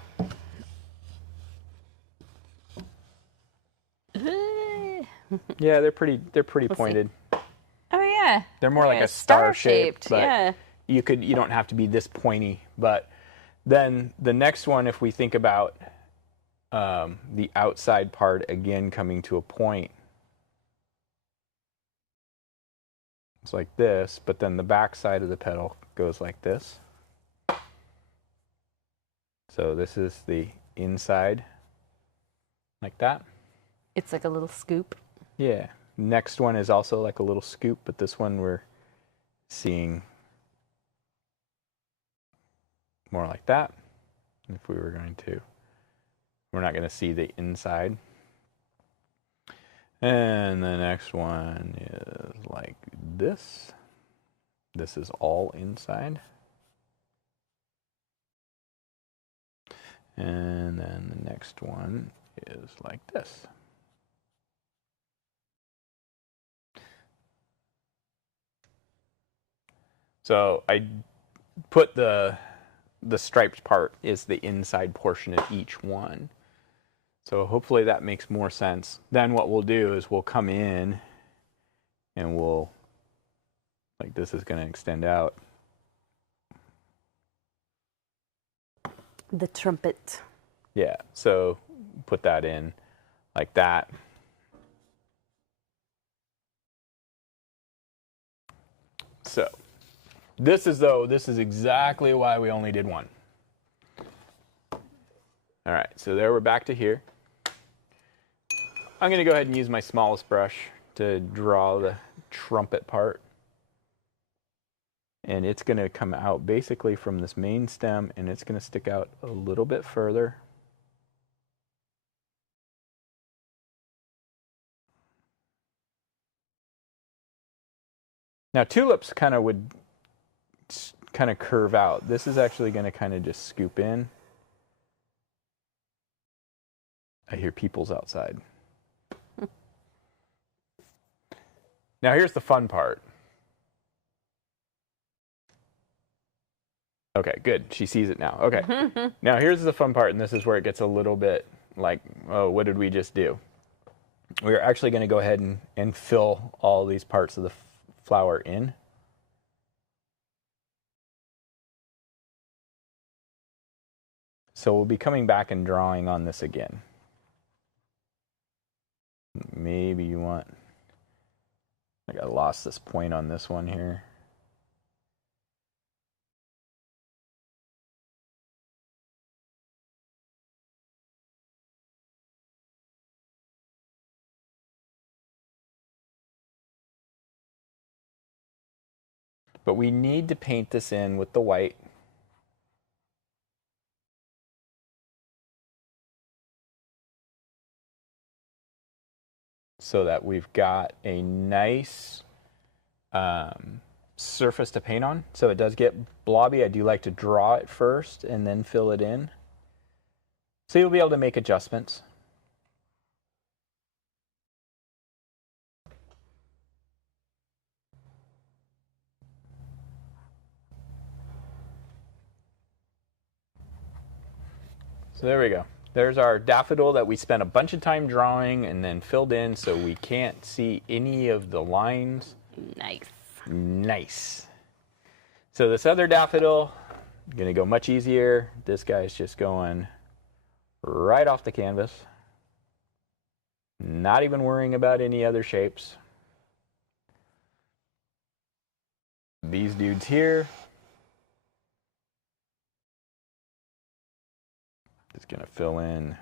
Yeah, they're pretty pointed. See. Oh yeah. They're more like a star shaped, but yeah. you don't have to be this pointy. But then the next one, if we think about the outside part again coming to a point, it's like this, but then the back side of the petal goes like this. So this is the inside, like that. It's like a little scoop. Yeah. Next one is also like a little scoop, but this one we're seeing more like that. If we were going to, we're not going to see the inside. And the next one is like this. This is all inside. And then the next one is like this. So I put the striped part is the inside portion of each one. So hopefully that makes more sense. Then what we'll do is we'll come in and we'll, like this is going to extend out. The trumpet. Yeah, so put that in like that. So this is exactly why we only did one. All right, so there we're back to here. I'm going to go ahead and use my smallest brush to draw the trumpet part. And it's going to come out basically from this main stem, and it's going to stick out a little bit further. Now tulips would curve out. This is actually going to kind of just scoop in. I hear people's outside. Now here's the fun part. Okay, good. She sees it now. Okay. Now here's the fun part, and this is where it gets a little bit like, oh, what did we just do? We're actually going to go ahead and fill all these parts of the flower in. So we'll be coming back and drawing on this again. Maybe you want, like I lost this point on this one here. But we need to paint this in with the white. So that we've got a nice surface to paint on. So it does get blobby. I do like to draw it first and then fill it in. So you'll be able to make adjustments. So there we go. There's our daffodil that we spent a bunch of time drawing and then filled in so we can't see any of the lines. Nice. Nice. So this other daffodil, going to go much easier. This guy's just going right off the canvas. Not even worrying about any other shapes. These dudes here, just going to fill in.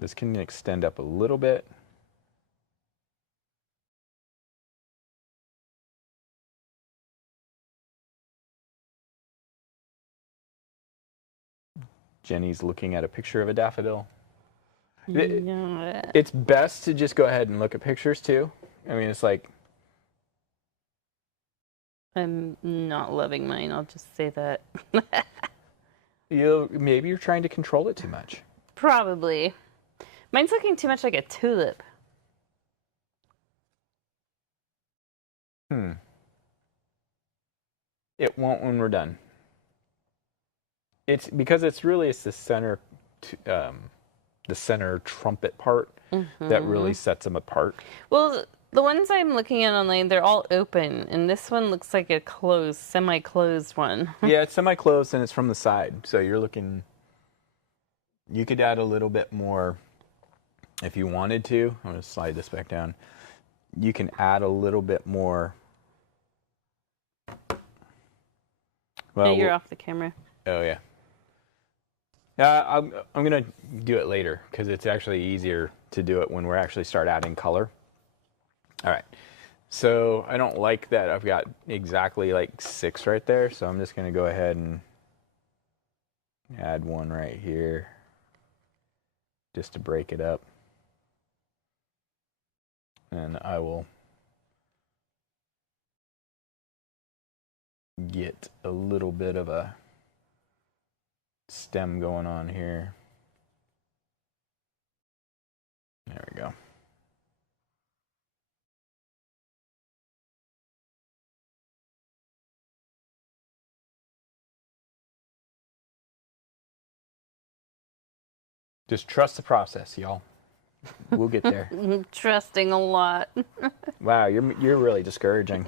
This can extend up a little bit. Jenny's looking at a picture of a daffodil. Yeah. It's best to just go ahead and look at pictures too. I mean, it's like... I'm not loving mine, I'll just say that. Maybe you're trying to control it too much. Probably. Mine's looking too much like a tulip. It won't when we're done. It's because it's the center, the center trumpet part that really sets them apart. Well, the ones I'm looking at online, they're all open, and this one looks like a closed, semi-closed one. Yeah, it's semi-closed and it's from the side, so you're looking. You could add a little bit more if you wanted to. I'm going to slide this back down. You can add a little bit more. Well, Yeah, you're off the camera. Oh yeah. I'm gonna do it later because it's actually easier to do it when we're actually start adding color. All right. So I don't like that I've got exactly like 6 right there, so I'm just gonna go ahead and add one right here just to break it up. And I will get a little bit of a stem going on here. There we go. Just trust the process, y'all. We'll get there. Trusting a lot. Wow, you're really discouraging.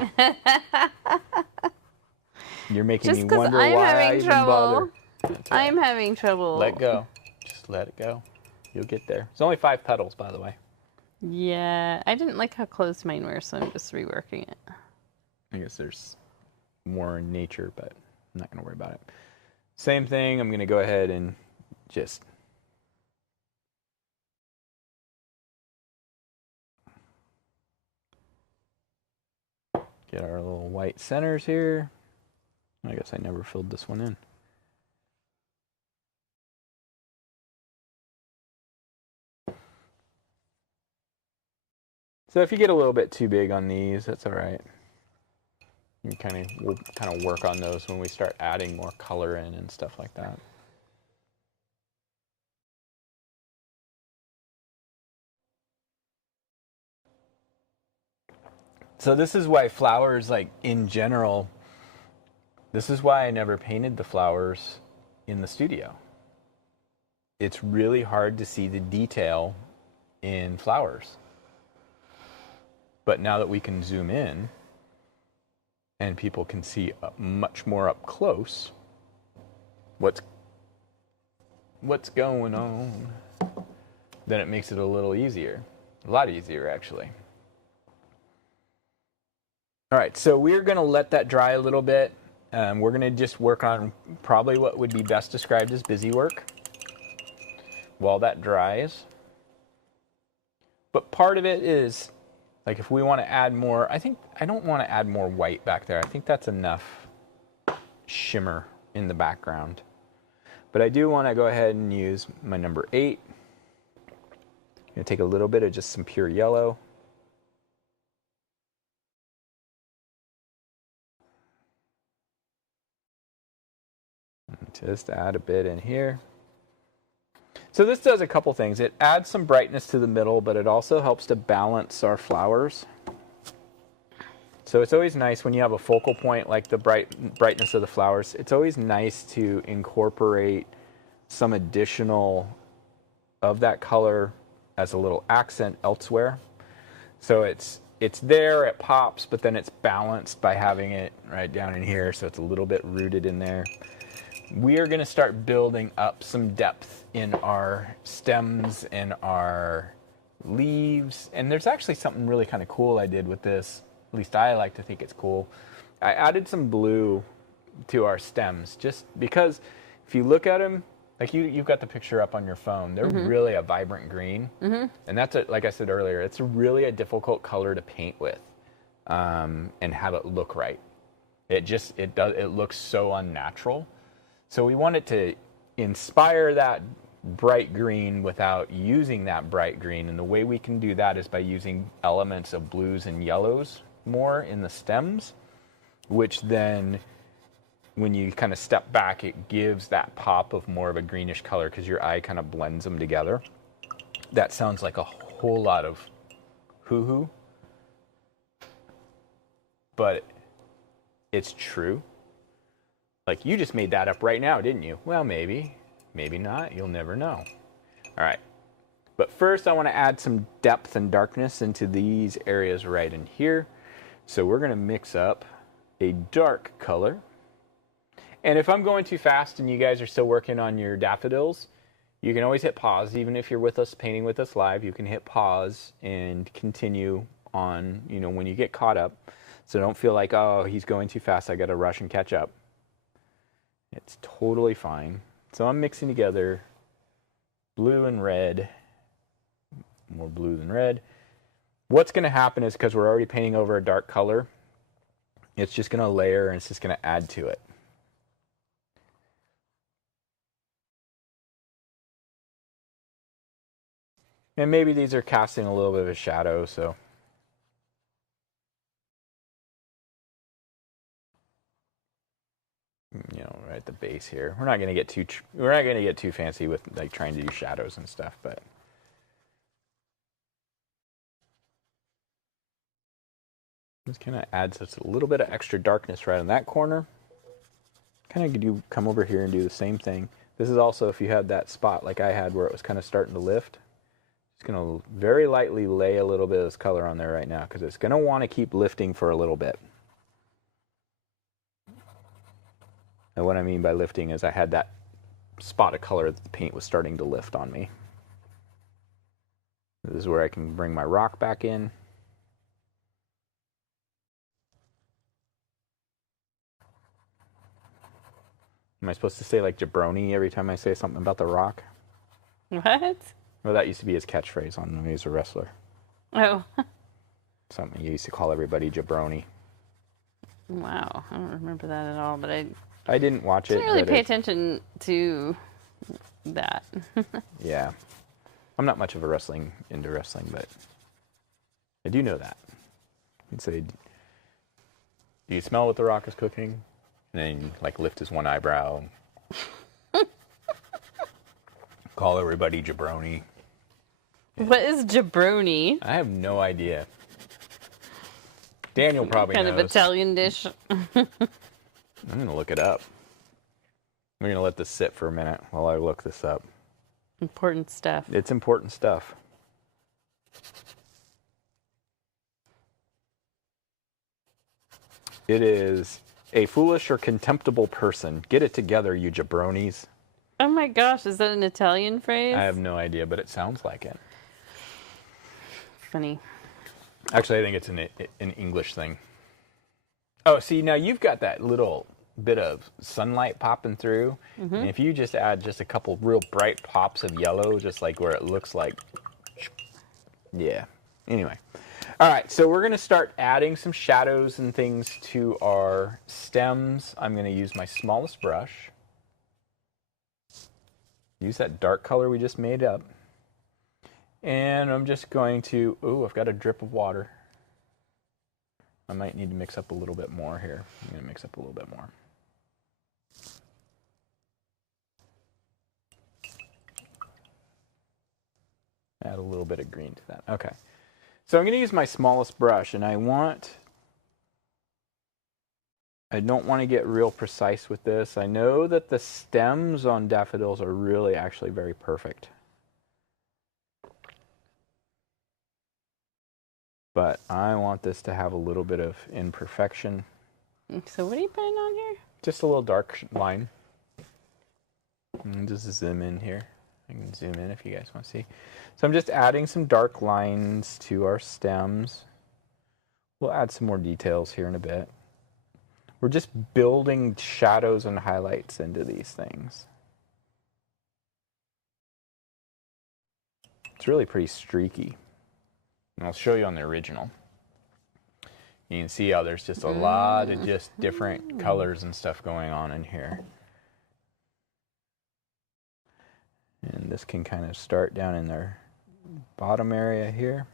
You're making Just me because wonder I'm why I having even trouble. bother. That's all right. I'm having trouble. Let go. Just let it go. You'll get there. It's only 5 petals, by the way. Yeah, I didn't like how close mine were, so I'm just reworking it. I guess there's more in nature, but I'm not going to worry about it. Same thing. I'm going to go ahead and just get our little white centers here. I guess I never filled this one in. So if you get a little bit too big on these, that's all right. We'll kind of work on those when we start adding more color in and stuff like that. So this is why flowers, like in general, this is why I never painted the flowers in the studio. It's really hard to see the detail in flowers. But now that we can zoom in and people can see much more up close what's going on, then it makes it a little easier. A lot easier, actually. All right, so we're going to let that dry a little bit. We're going to just work on probably what would be best described as busy work while that dries. But part of it is, like, if we want to add more, I don't want to add more white back there. I think that's enough shimmer in the background. But I do want to go ahead and use my number 8. I'm going to take a little bit of just some pure yellow. Just add a bit in here. So this does a couple things. It adds some brightness to the middle, but it also helps to balance our flowers. So it's always nice when you have a focal point like the brightness of the flowers. It's always nice to incorporate some additional of that color as a little accent elsewhere. So it's there, it pops, but then it's balanced by having it right down in here, so it's a little bit rooted in there. We are going to start building up some depth in our stems and our leaves. And there's actually something really kind of cool I did with this. At least I like to think it's cool. I added some blue to our stems just because if you look at them, like you've got the picture up on your phone, they're really a vibrant green. And that's, like I said earlier, it's really a difficult color to paint with and have it look right. It looks so unnatural. So we wanted to inspire that bright green without using that bright green. And the way we can do that is by using elements of blues and yellows more in the stems, which then when you kind of step back, it gives that pop of more of a greenish color because your eye kind of blends them together. That sounds like a whole lot of hoo-hoo, but it's true. Like, you just made that up right now, didn't you? Well, maybe. Maybe not. You'll never know. All right. But first, I want to add some depth and darkness into these areas right in here. So we're going to mix up a dark color. And if I'm going too fast and you guys are still working on your daffodils, you can always hit pause. Even if you're with us, painting with us live, you can hit pause and continue on, when you get caught up. So don't feel like, oh, he's going too fast, I got to rush and catch up. It's totally fine. So I'm mixing together blue and red, more blue than red. What's going to happen is because we're already painting over a dark color, it's just going to layer and it's just going to add to it. And maybe these are casting a little bit of a shadow, so. Right at the base here. We're not going to get too fancy with like trying to do shadows and stuff, but just kind of adds just a little bit of extra darkness right in that corner. Kind of do come over here and do the same thing. This is also if you had that spot like I had where it was kind of starting to lift. Just going to very lightly lay a little bit of this color on there right now because it's going to want to keep lifting for a little bit. And what I mean by lifting is I had that spot of color that the paint was starting to lift on me. This is where I can bring my rock back in. Am I supposed to say like jabroni every time I say something about the rock? What? Well, that used to be his catchphrase when he was a wrestler. Oh. Something he used to call everybody jabroni. Wow, I don't remember that at all, but I didn't watch it. Didn't really pay attention to that. Yeah. I'm not much of into wrestling, but I do know that. You'd say, do you smell what the Rock is cooking? And then like lift his one eyebrow. Call everybody jabroni. What is jabroni? I have no idea. Daniel probably knows. Kind of Italian dish. I'm going to look it up. We're going to let this sit for a minute while I look this up. Important stuff. It's important stuff. It is a foolish or contemptible person. Get it together, you jabronis. Oh my gosh, is that an Italian phrase? I have no idea, but it sounds like it. Funny. Actually, I think it's an English thing. Oh, see, now you've got that little bit of sunlight popping through. Mm-hmm. And if you just add just a couple real bright pops of yellow, just like where it looks like, yeah. Anyway. All right, so we're going to start adding some shadows and things to our stems. I'm going to use my smallest brush. Use that dark color we just made up. And I'm just going to, ooh, I've got a drip of water. I might need to mix up a little bit more here. I'm going to mix up a little bit more. Add a little bit of green to that. Okay. So I'm going to use my smallest brush, and I want I don't want to get real precise with this. I know that the stems on daffodils are really actually very perfect. But I want this to have a little bit of imperfection. So what are you putting on here? Just a little dark line. And just zoom in here. I can zoom in if you guys want to see. So I'm just adding some dark lines to our stems. We'll add some more details here in a bit. We're just building shadows and highlights into these things. It's really pretty streaky. And I'll show you on the original. You can see how there's just a lot of just different colors and stuff going on in here. And this can kind of start down in their bottom area here.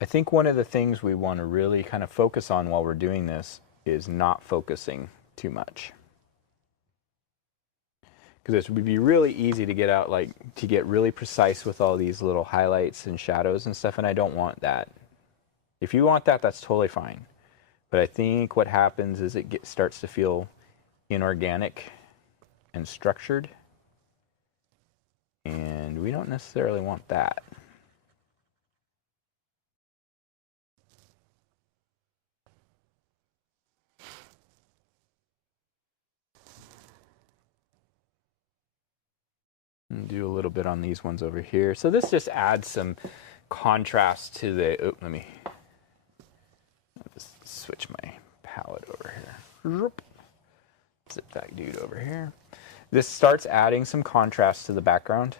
I think one of the things we want to really kind of focus on while we're doing this is not focusing too much. Because it would be really easy to get out, like, to get really precise with all these little highlights and shadows and stuff, and I don't want that. If you want that, that's totally fine. But I think what happens is it starts to feel inorganic and structured, and we don't necessarily want that. And do a little bit on these ones over here. So this just adds some contrast to the, let me just switch my palette over here. Zip that dude over here. This starts adding some contrast to the background.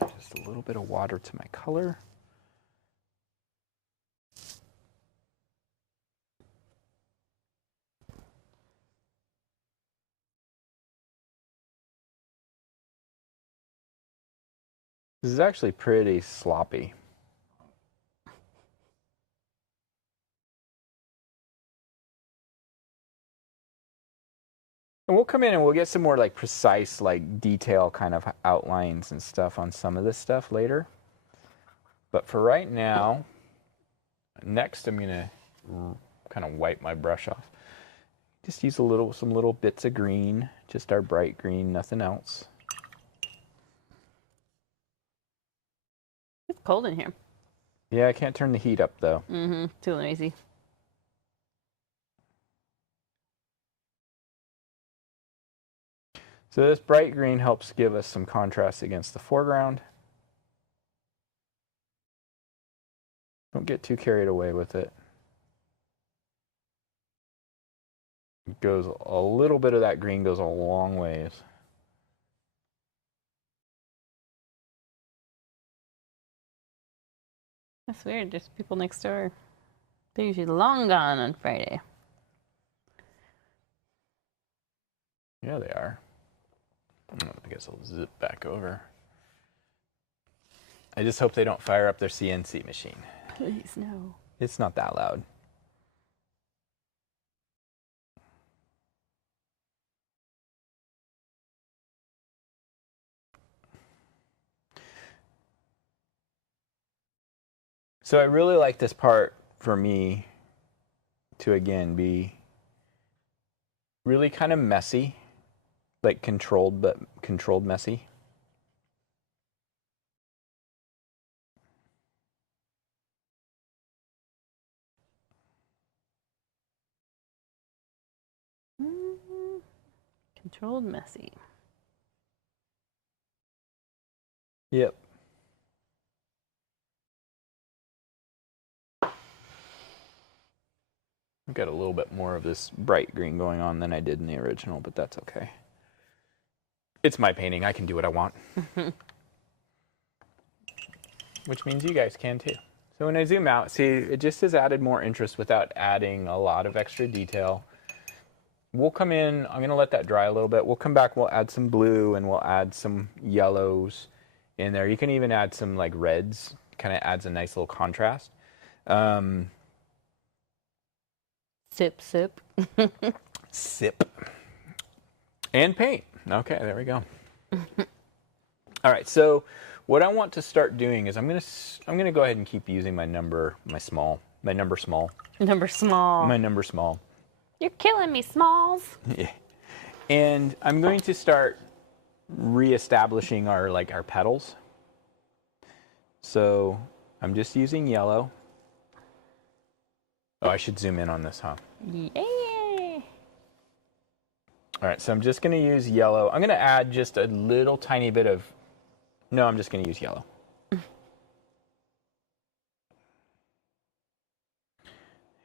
Just a little bit of water to my color. This is actually pretty sloppy. And we'll come in and we'll get some more like precise, like detail kind of outlines and stuff on some of this stuff later. But for right now, next I'm gonna kind of wipe my brush off. Just use some little bits of green, just our bright green, nothing else. It's cold in here. Yeah, I can't turn the heat up though. Too lazy. So this bright green helps give us some contrast against the foreground. Don't get too carried away with it. It goes a little bit of that green goes a long ways. That's weird. There's people next door. They're usually long gone on Friday. Yeah, they are. I guess I'll zip back over. I just hope they don't fire up their CNC machine. Please, no. It's not that loud. So I really like this part for me to, again, be really kind of messy, like controlled, but controlled messy. Controlled messy. Yep. I've got a little bit more of this bright green going on than I did in the original, but that's okay. It's my painting. I can do what I want. Which means you guys can too. So when I zoom out, see, it just has added more interest without adding a lot of extra detail. we'll come in, I'm going to let that dry a little bit. We'll come back, we'll add some blue, and we'll add some yellows in there. You can even add some like reds, kind of adds a nice little contrast. Sip, sip. Sip. And paint. Okay, there we go. All right, so what I want to start doing is I'm gonna go ahead and keep using my number small. Number small. You're killing me, Smalls. Yeah. And I'm going to start reestablishing our petals. So I'm just using yellow. Oh, I should zoom in on this, huh? Yeah. All right, so I'm just going to use yellow. I'm going to add just a little tiny bit of... No, I'm just going to use yellow.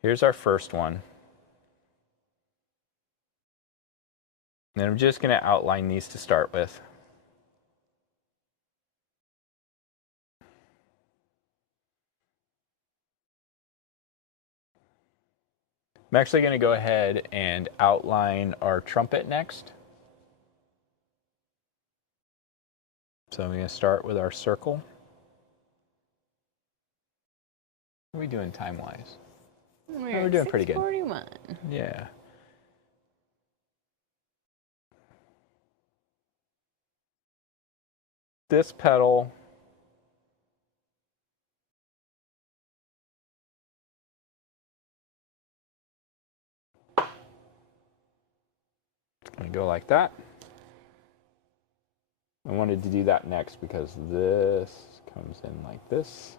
Here's our first one. And I'm just going to outline these to start with. I'm actually going to go ahead and outline our trumpet next. So I'm going to start with our circle. What are we doing time-wise? We're doing pretty good. 6:41. Yeah. This petal going to go like that. I wanted to do that next because this comes in like this.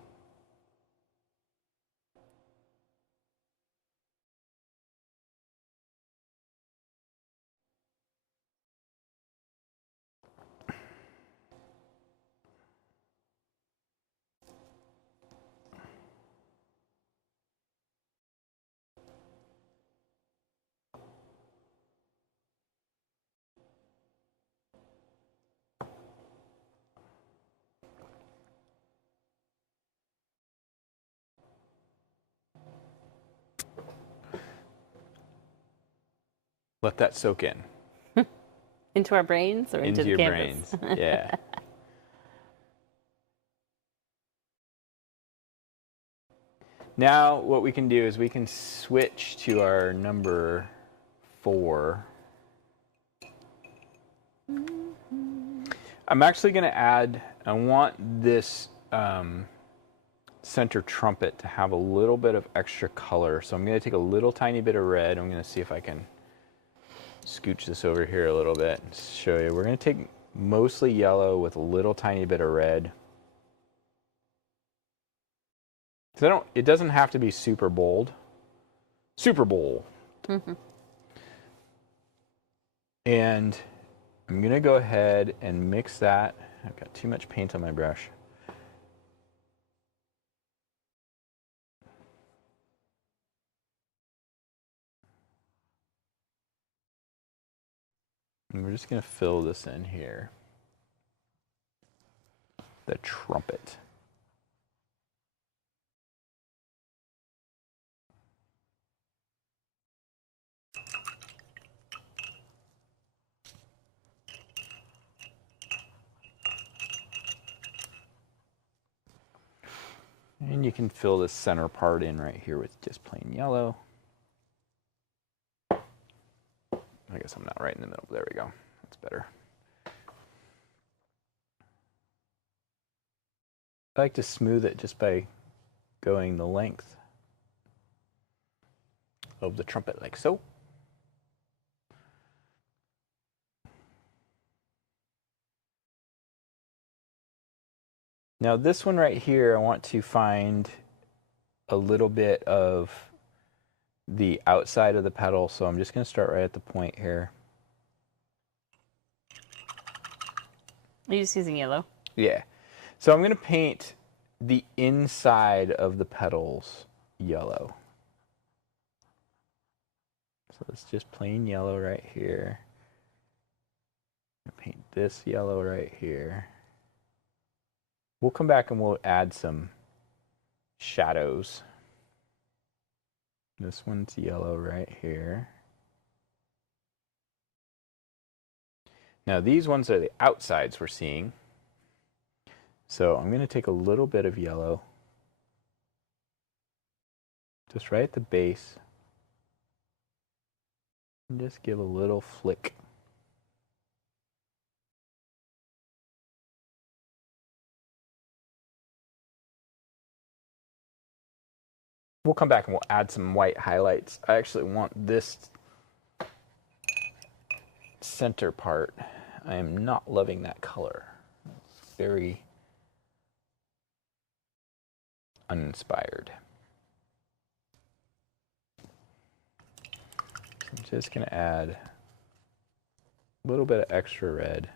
Let that soak in. Into our brains or into the your canvas? brains. Yeah. Now what we can do is we can switch to our number 4. I'm actually going to add, I want this center trumpet to have a little bit of extra color. So I'm going to take a little tiny bit of red. I'm going to see if I can scooch this over here a little bit and show you. We're going to take mostly yellow with a little tiny bit of red. So it doesn't have to be super bold. Super bold. Mm-hmm. And I'm going to go ahead and mix that. I've got too much paint on my brush. And we're just going to fill this in here. The trumpet. And you can fill this center part in right here with just plain yellow. I guess I'm not right in the middle. There we go. That's better. I like to smooth it just by going the length of the trumpet like so. Now this one right here, I want to find a little bit of the outside of the petal, so I'm just going to start right at the point here. Are you just using yellow? Yeah. So I'm going to paint the inside of the petals yellow. So it's just plain yellow right here. Paint this yellow right here. We'll come back and we'll add some shadows. This one's yellow right here. Now these ones are the outsides we're seeing. So I'm going to take a little bit of yellow, just right at the base, and just give a little flick. We'll come back and we'll add some white highlights. I actually want this center part. I am not loving that color. It's very uninspired. I'm just going to add a little bit of extra red.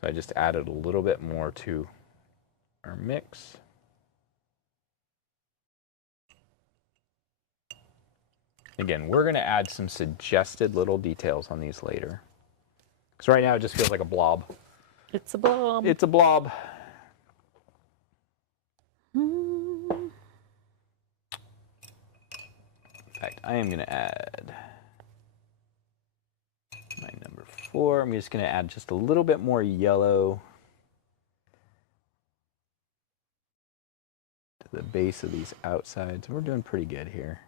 So I just added a little bit more to our mix. Again, we're going to add some suggested little details on these later. Because right now it just feels like a blob. It's a blob. It's a blob. Mm. In fact, I am going to add my number 4. I'm just going to add just a little bit more yellow to the base of these outsides. We're doing pretty good here.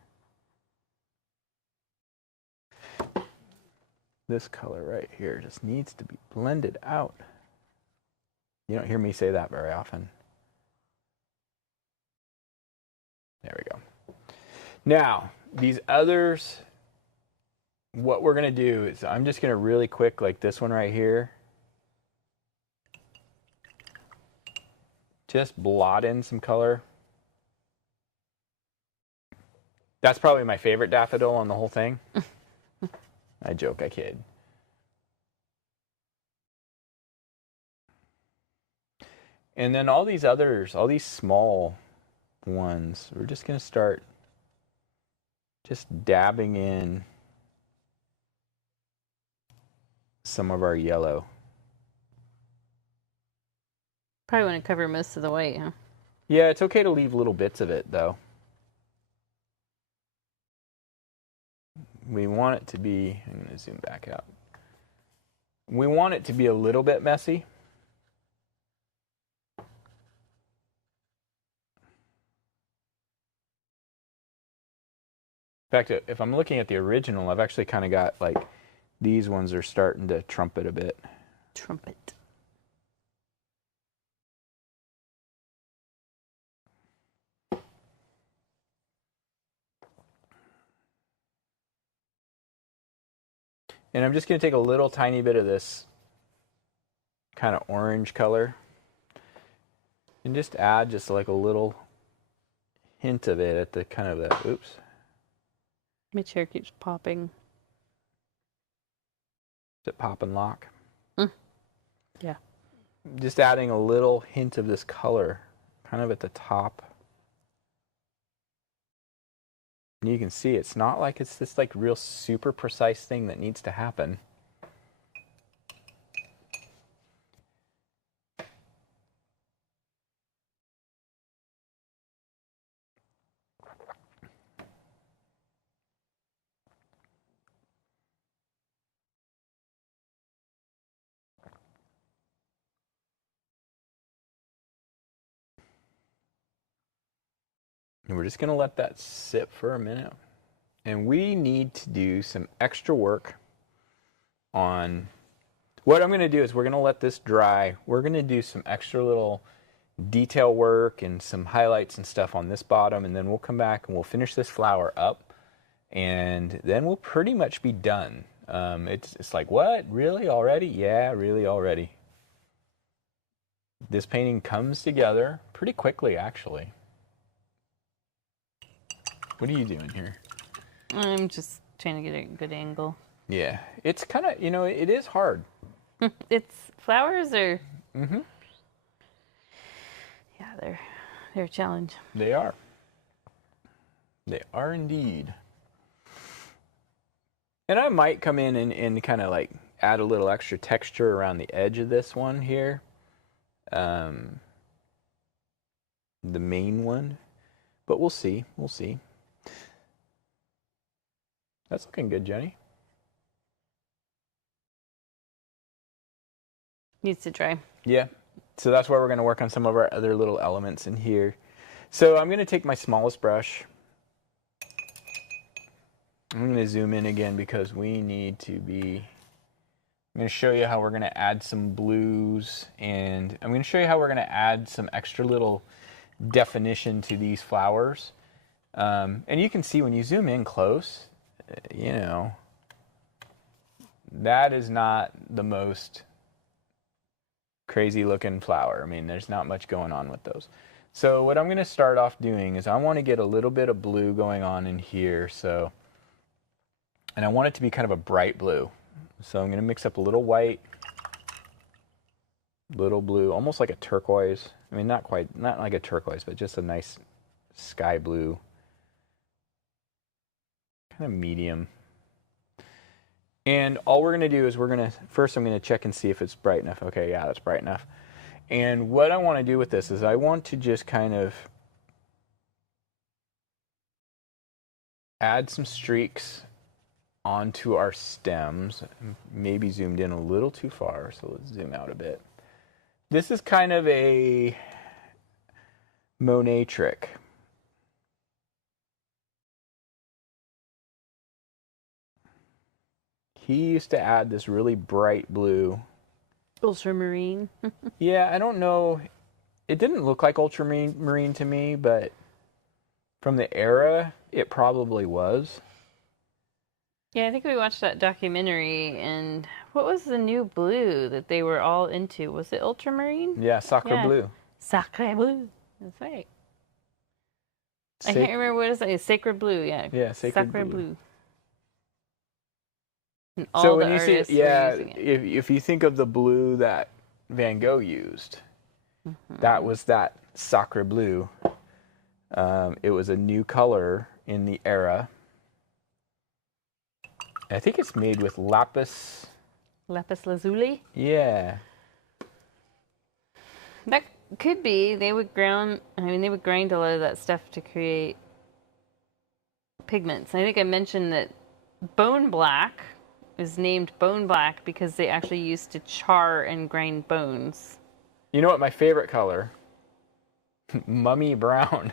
This color right here just needs to be blended out. You don't hear me say that very often. There we go. Now, these others, what we're going to do is I'm just going to really quick, like this one right here, just blot in some color. That's probably my favorite daffodil on the whole thing. I joke, I kid. And then all these others, all these small ones, we're just going to start just dabbing in some of our yellow. Probably want to cover most of the white, huh? Yeah, it's okay to leave little bits of it, though. We want it to be, I'm going to zoom back out. We want it to be a little bit messy. In fact, if I'm looking at the original, I've actually kind of got like, these ones are starting to trumpet a bit. Trumpet. And I'm just going to take a little tiny bit of this kind of orange color and just add just like a little hint of it at the kind of that, oops. My chair keeps popping. Is it pop and lock? Yeah. Just adding a little hint of this color kind of at the top. And you can see it's not like it's this like real super precise thing that needs to happen. And we're just going to let that sit for a minute. And we need to do some extra work on, what I'm going to do is we're going to let this dry. We're going to do some extra little detail work and some highlights and stuff on this bottom, and then we'll come back and we'll finish this flower up, and then we'll pretty much be done. It's like, what? Really? Already? Yeah, really already. This painting comes together pretty quickly, actually. What are you doing here? I'm just trying to get a good angle. Yeah, it's kind of, you know, it is hard. It's flowers are. Mm-hmm. Yeah, they're a challenge. They are. They are indeed. And I might come in and kind of like add a little extra texture around the edge of this one here. The main one. But we'll see. We'll see. That's looking good, Jenny. Needs to dry. Yeah. So that's why we're going to work on some of our other little elements in here. So I'm going to take my smallest brush. I'm going to zoom in again because we need to be... I'm going to show you how we're going to add some blues, and I'm going to show you how we're going to add some extra little definition to these flowers. And you can see when you zoom in close, you know, that is not the most crazy looking flower. I mean, there's not much going on with those. So what I'm going to start off doing is I want to get a little bit of blue going on in here. And I want it to be kind of a bright blue. So I'm going to mix up a little white, little blue, almost like a turquoise. I mean, not like a turquoise, but just a nice sky blue, kind of medium. And all we're going to do is first I'm going to check and see if it's bright enough. Okay, yeah, that's bright enough. And what I want to do with this is I want to just kind of add some streaks onto our stems. Maybe zoomed in a little too far, so let's zoom out a bit. This is kind of a Monet trick. He used to add this really bright blue. Ultramarine. Yeah, I don't know. It didn't look like ultramarine to me, but from the era, it probably was. Yeah, I think we watched that documentary, and what was the new blue that they were all into? Was it ultramarine? Yeah, sacre bleu. Sacre bleu. That's right. I can't remember what it is. Sacred blue, yeah. Yeah, sacred blue. And so when you see it, yeah, if you think of the blue that Van Gogh used, that was that sacre bleu. It was a new color in the era. I think it's made with lapis. Lapis lazuli? Yeah. That could be. They would grind a lot of that stuff to create pigments. I think I mentioned that bone black is named bone black because they actually used to char and grind bones. You know what my favorite color? Mummy brown.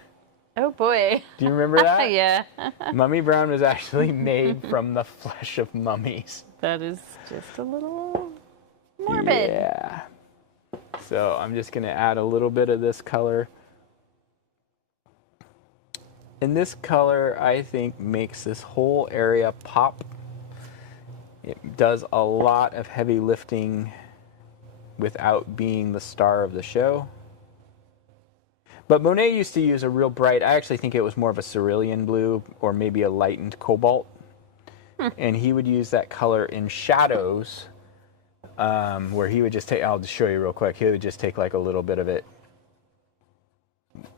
Oh boy. Do you remember that? Yeah. Mummy brown was actually made from the flesh of mummies. That is just a little morbid. Yeah. So I'm just going to add a little bit of this color. And this color, I think, makes this whole area pop. It does a lot of heavy lifting without being the star of the show. But Monet used to use a real bright, I actually think it was more of a cerulean blue or maybe a lightened cobalt. And he would use that color in shadows where he would just take, I'll just show you real quick, he would just take like a little bit of it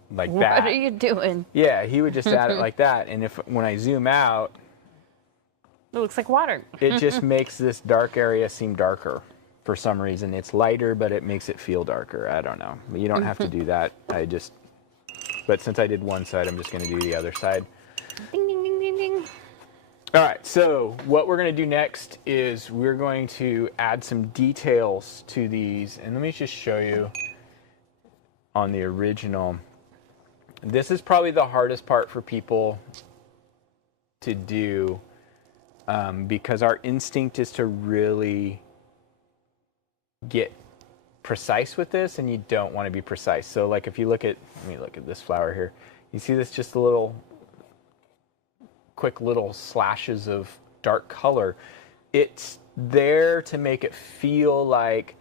like that. What are you doing? Yeah, he would just add it like that. And when I zoom out, it looks like water. It just makes this dark area seem darker for some reason. It's lighter, but it makes it feel darker. I don't know. You don't have to do that. But since I did one side, I'm just going to do the other side. Ding, ding, ding, ding, ding. All right, so what we're going to do next is we're going to add some details to these. And let me just show you on the original. This is probably the hardest part for people to do because our instinct is to really get precise with this, and you don't want to be precise. So like if you let me look at this flower here. You see this just a little quick little slashes of dark color. It's there to make it feel like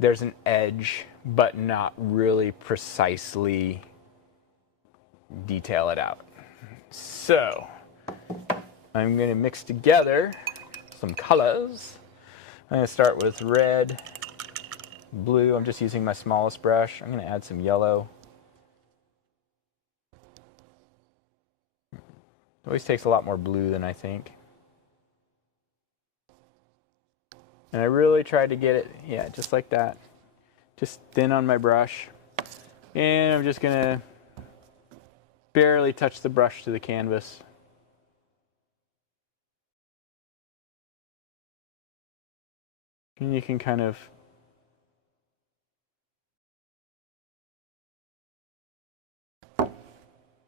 there's an edge, but not really precisely detail it out. So I'm going to mix together some colors. I'm going to start with red, blue. I'm just using my smallest brush. I'm going to add some yellow. It always takes a lot more blue than I think. And I really tried to get it, yeah, just like that. Just thin on my brush. And I'm just going to barely touch the brush to the canvas. And you can kind of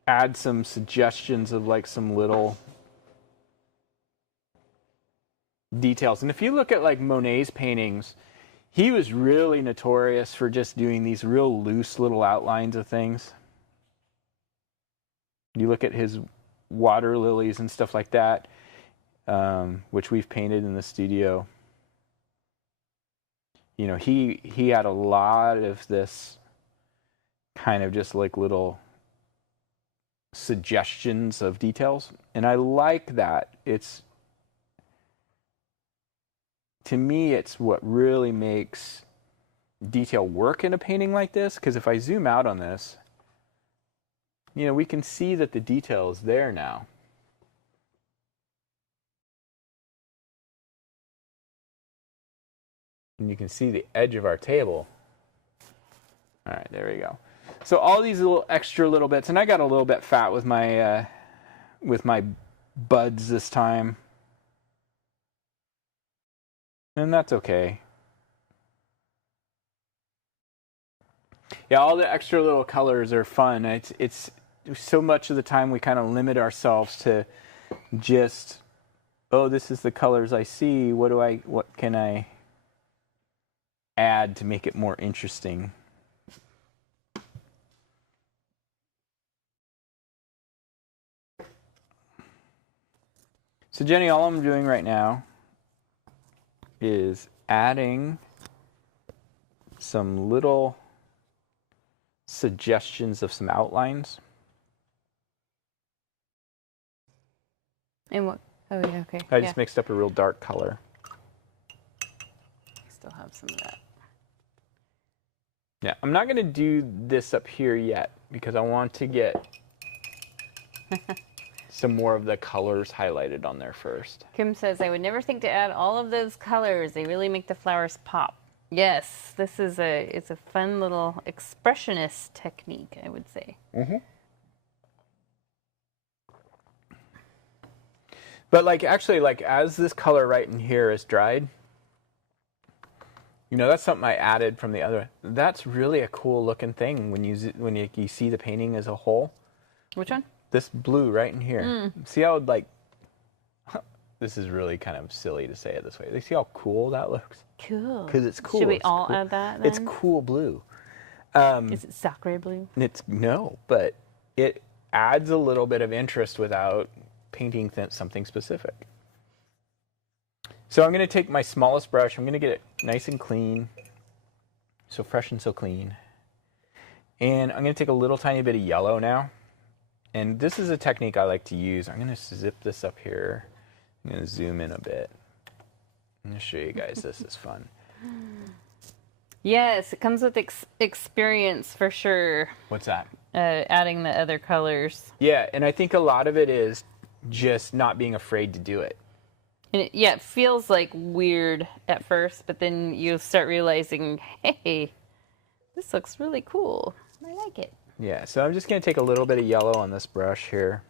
add some suggestions of like some little details. And if you look at like Monet's paintings, he was really notorious for just doing these real loose little outlines of things. You look at his water lilies and stuff like that, which we've painted in the studio. You know, he had a lot of this kind of just like little suggestions of details, and I like that. It's, to me, it's what really makes detail work in a painting like this, because if I zoom out on this, you know, we can see that the detail is there now. And you can see the edge of our table. All right, there we go. So all these little extra little bits, and I got a little bit fat with my buds this time. And that's okay. Yeah, all the extra little colors are fun. It's so much of the time we kind of limit ourselves to just, oh, this is the colors I see. What can I add to make it more interesting? So Jenny, all I'm doing right now is adding some little suggestions of some outlines. And what? Oh, yeah, okay. I just mixed up a real dark color. Still have some of that. Yeah, I'm not going to do this up here yet because I want to get some more of the colors highlighted on there first. Kim says, I would never think to add all of those colors. They really make the flowers pop. Yes, it's a fun little expressionist technique, I would say. Mm-hmm. But like actually, like as this color right in here is dried, you know, that's something I added from the other. That's really a cool looking thing when you see the painting as a whole. Which one? This blue right in here. See how like, this is really kind of silly to say it this way. You see how cool that looks? Cool. Because it's cool. Should we it's all cool. add that then? It's cool blue. Is it sacre blue? No, but it adds a little bit of interest without painting something specific. So I'm going to take my smallest brush. I'm going to get it nice and clean. So fresh and so clean. And I'm going to take a little tiny bit of yellow now. And this is a technique I like to use. I'm going to zip this up here. I'm going to zoom in a bit. I'm going to show you guys this is fun. Yes, it comes with experience for sure. What's that? Adding the other colors. Yeah, and I think a lot of it is just not being afraid to do it. And it feels like weird at first, but then you start realizing, hey, this looks really cool. I like it. Yeah, so I'm just going to take a little bit of yellow on this brush here.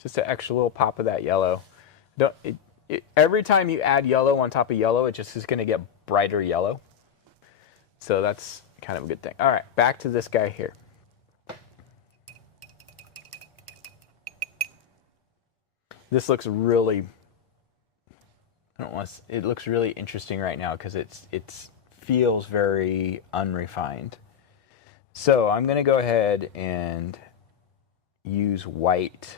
Just an extra little pop of that yellow. Every time you add yellow on top of yellow, it just is going to get brighter yellow. So that's kind of a good thing. All right, back to this guy here. This looks really, it looks really interesting right now because it feels very unrefined. So I'm going to go ahead and use white.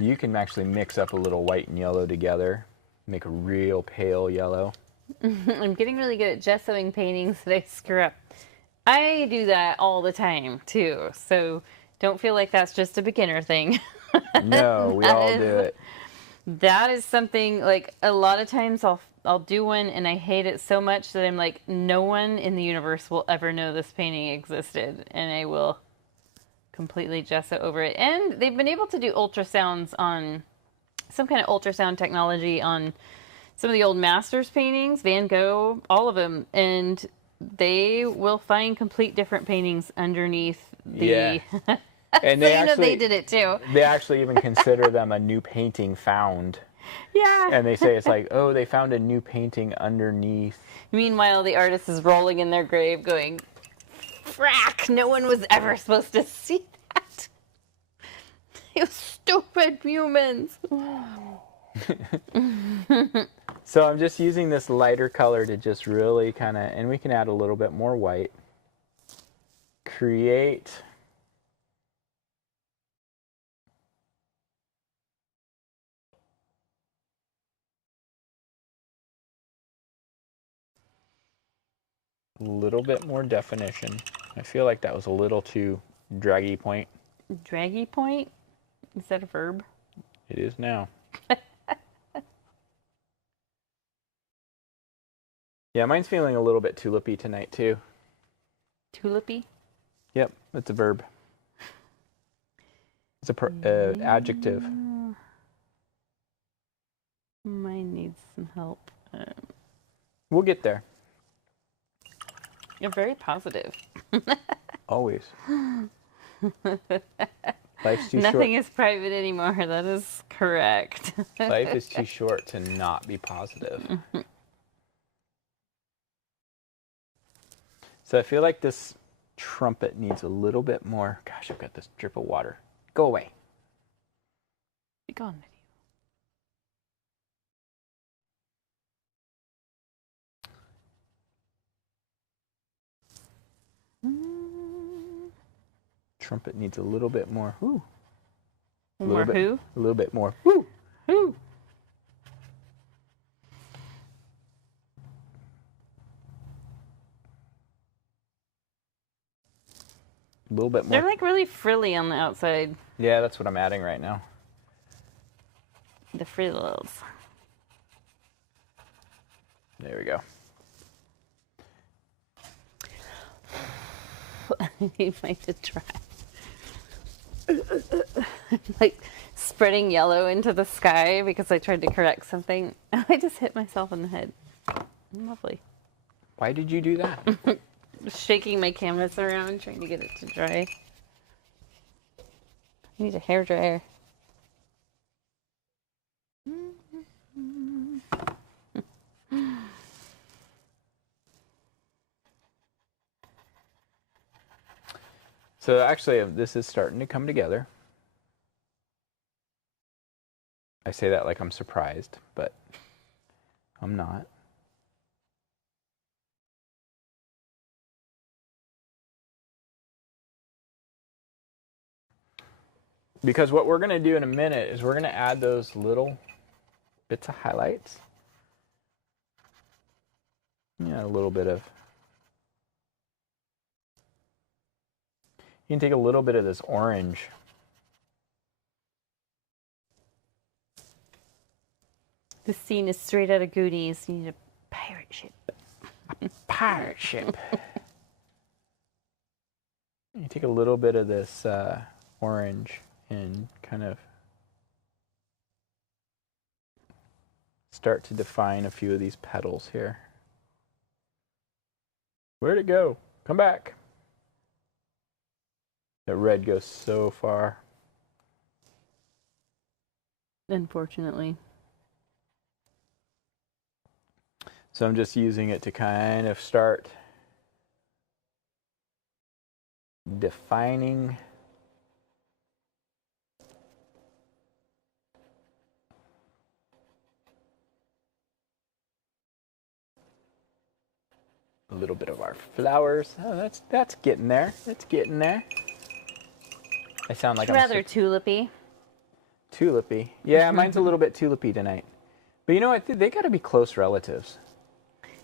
You can actually mix up a little white and yellow together, make a real pale yellow. I'm getting really good at gessoing paintings that I screw up. I do that all the time too, so don't feel like that's just a beginner thing. No, we all do it. That is something, like, a lot of times I'll do one and I hate it so much that I'm like, no one in the universe will ever know this painting existed, and I will completely gesso over it. And they've been able to do ultrasounds on some kind of ultrasound technology on some of the old masters paintings, Van Gogh, all of them, and they will find complete different paintings underneath the. Yeah. And so you know they did it too. They actually even consider them a new painting found. Yeah. And they say it's like, oh, they found a new painting underneath. Meanwhile, the artist is rolling in their grave going, frack, no one was ever supposed to see that. You stupid humans. So I'm just using this lighter color to just really kind of, and we can add a little bit more white. Create a little bit more definition. I feel like that was a little too draggy point. Draggy point? Is that a verb? It is now. Yeah, mine's feeling a little bit tulipy tonight too. Tulipy? Yep, it's a verb. It's a adjective. Mine needs some help. We'll get there. You're very positive. Always. Life's too Nothing short. is private anymore. That is correct. Life is too short to not be positive. So I feel like this trumpet needs a little bit more. Gosh, I've got this drip of water. Go away. Be gone with you. Trumpet needs a little bit more. Whoo. A More bit, who? A little bit more. Whoo. Who? A little bit more. They're like really frilly on the outside. Yeah, that's what I'm adding right now. The frills. There we go. I need mine to dry. Like spreading yellow into the sky because I tried to correct something. I just hit myself in the head. Lovely. Why did you do that? Shaking my canvas around trying to get it to dry. I need a hairdryer. So actually, this is starting to come together. I say that like I'm surprised, but I'm not. Because what we're going to do in a minute is we're going to add those little bits of highlights. Yeah, a little bit of. You can take a little bit of this orange. This scene is straight out of Goonies. You need a pirate ship. A pirate ship. You take a little bit of this orange and kind of start to define a few of these petals here. Where'd it go? Come back. That red goes so far. Unfortunately. So I'm just using it to kind of start defining a little bit of our flowers. Oh, that's getting there. That's getting there. I sound like It's rather tulipy. Tulipy. Yeah, mine's a little bit tulipy tonight. But you know what? They got to be close relatives.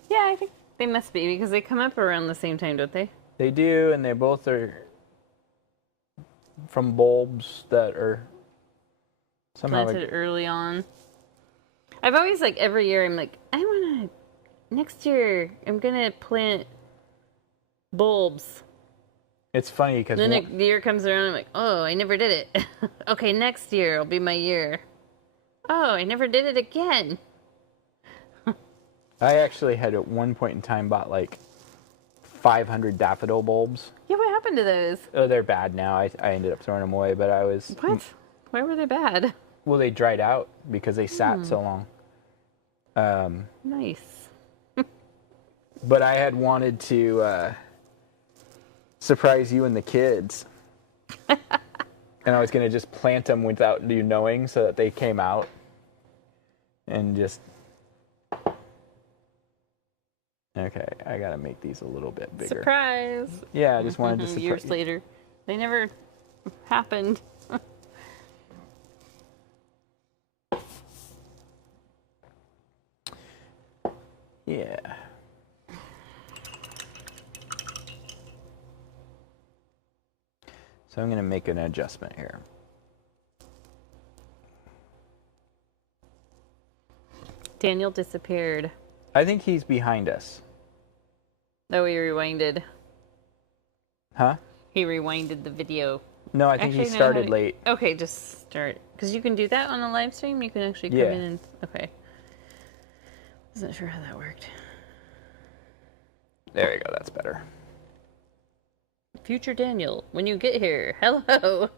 Yeah, I think they must be because they come up around the same time, don't they? They do, and they both are from bulbs that are Somehow planted early on. I've always, like, every year I'm like, I want to, next year I'm going to plant bulbs. it's funny because Then the year comes around, I'm like, oh, I never did it. Okay, next year will be my year. Oh, I never did it again. I actually had at one point in time bought like 500 daffodil bulbs. Yeah, what happened to those? Oh, they're bad now. I ended up throwing them away, but I was... What? Why were they bad? Well, they dried out because they sat so long. Nice. But I had wanted to surprise you and the kids. And I was going to just plant them without you knowing so that they came out. And just... Okay, I got to make these a little bit bigger. Surprise. Yeah, I just wanted to surprise Years later. They never happened. Yeah. So I'm going to make an adjustment here. Daniel disappeared. I think he's behind us. Oh, he rewinded. Huh? He rewinded the video. No, I think he started late. Okay, just start. Because you can do that on the live stream? You can actually come in and... Okay. Wasn't sure how that worked. There you go, that's better. Future Daniel, when you get here, hello.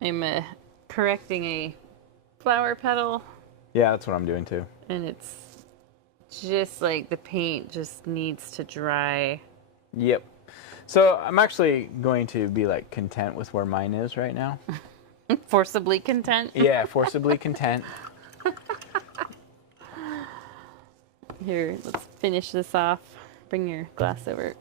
I'm correcting a flower petal. Yeah, that's what I'm doing too. And it's just like the paint just needs to dry. Yep. So I'm actually going to be like content with where mine is right now. Forcibly content? Yeah, forcibly content. Here, let's finish this off. Bring your glass over.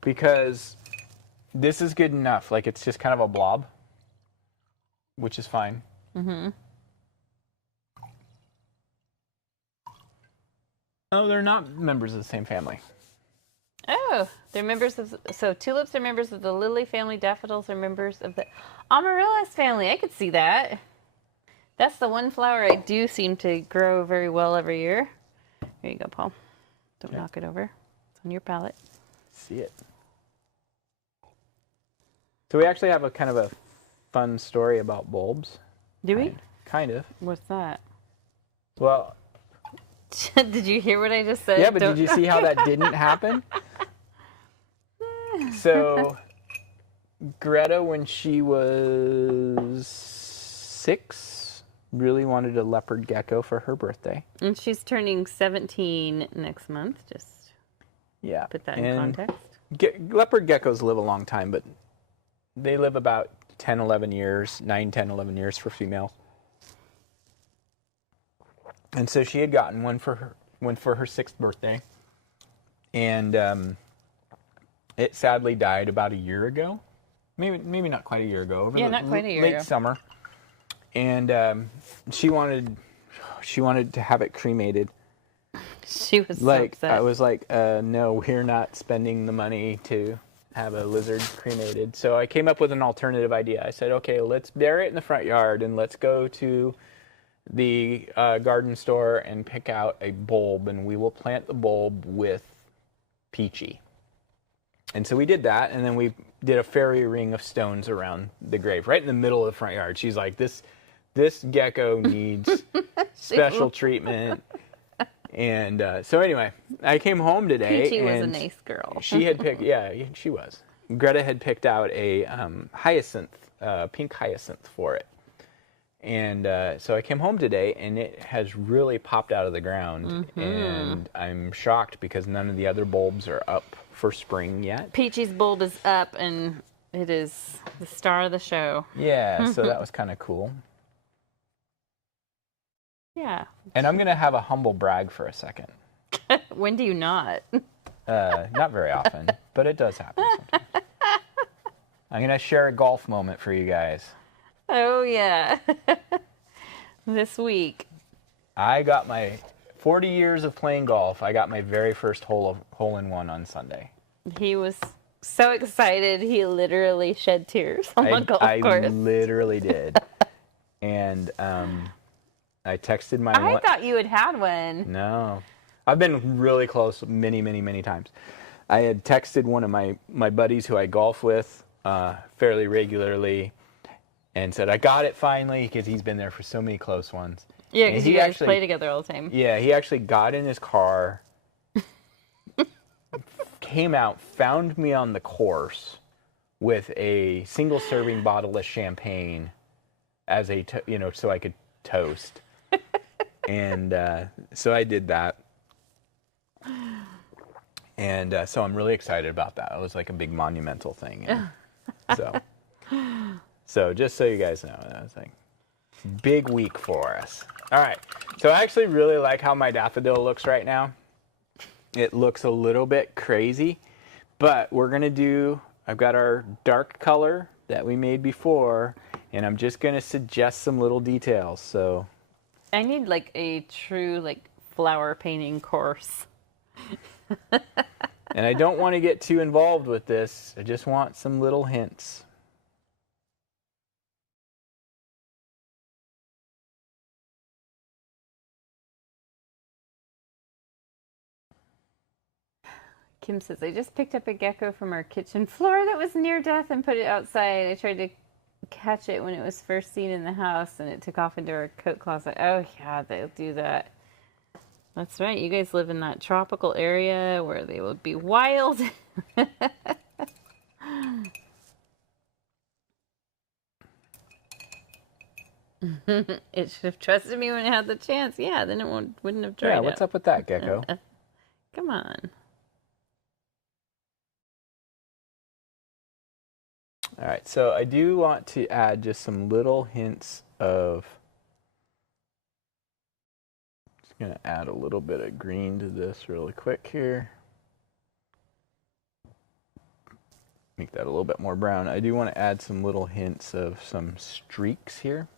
Because this is good enough. Like, it's just kind of a blob, which is fine. Mm-hmm. Oh, they're not members of the same family. Oh, they're members of... So, tulips are members of the lily family. Daffodils are members of the amaryllis family. I could see that. That's the one flower I do seem to grow very well every year. There you go, Paul. Don't knock it over. It's on your palette. See it. So we actually have a kind of a fun story about bulbs. Do we? Kind of. What's that? Well... Did you hear what I just said? Yeah, but did you see how that didn't happen? So, Greta, when she was 6, really wanted a leopard gecko for her birthday. And she's turning 17 next month. Just put that in context. Leopard geckos live a long time, but they live about 10, 11 years, 9, 10, 11 years for female. And so she had gotten one for her 6th birthday. And it sadly died about a year ago. Maybe not quite a year ago. Not quite a year late ago. Summer. And she wanted to have it cremated. She was so upset. I was like, no, we're not spending the money to have a lizard cremated. So I came up with an alternative idea. I said, okay, let's bury it in the front yard and let's go to the garden store and pick out a bulb, and we will plant the bulb with Peachy. And so we did that, and then we did a fairy ring of stones around the grave, right in the middle of the front yard. She's like, this gecko needs special treatment. And so anyway, I came home today. Peachy was a nice girl. She had picked, she was. Greta had picked out a hyacinth, pink hyacinth for it. And so I came home today, and it has really popped out of the ground. Mm-hmm. And I'm shocked because none of the other bulbs are up for spring yet. Peachy's bulb is up, and it is the star of the show. Yeah, so that was kind of cool. Yeah. And I'm going to have a humble brag for a second. When do you not? Not very often, but it does happen sometimes. I'm going to share a golf moment for you guys. Oh, yeah. this week. I got my 40 years of playing golf. I got my very first hole in one on Sunday. He was so excited, he literally shed tears on the golf course. I literally did. And I texted my... I thought you had one. No. I've been really close many, many, many times. I had texted one of my buddies who I golf with fairly regularly and said, I got it finally, because he's been there for so many close ones. Yeah, because you guys play together all the time. Yeah, he actually got in his car, came out, found me on the course with a single serving bottle of champagne as so I could toast. And so I did that. And so I'm really excited about that. It was like a big monumental thing. And so just so you guys know, that was like big week for us. All right. So I actually really like how my daffodil looks right now. It looks a little bit crazy, but we're going to do, I've got our dark color that we made before, and I'm just going to suggest some little details. So I need like a true like flower painting course. And I don't want to get too involved with this. I just want some little hints. Kim says, I just picked up a gecko from our kitchen floor that was near death and put it outside. I tried to catch it when it was first seen in the house, and it took off into our coat closet. Oh, yeah, they'll do that. That's right. You guys live in that tropical area where they would be wild. It should have trusted me when it had the chance. Yeah, then it wouldn't have tried. Yeah, what's up with that, gecko? Come on. All right, so I do want to add just some little hints of... Just going to add a little bit of green to this really quick here. Make that a little bit more brown. I do want to add some little hints of some streaks here.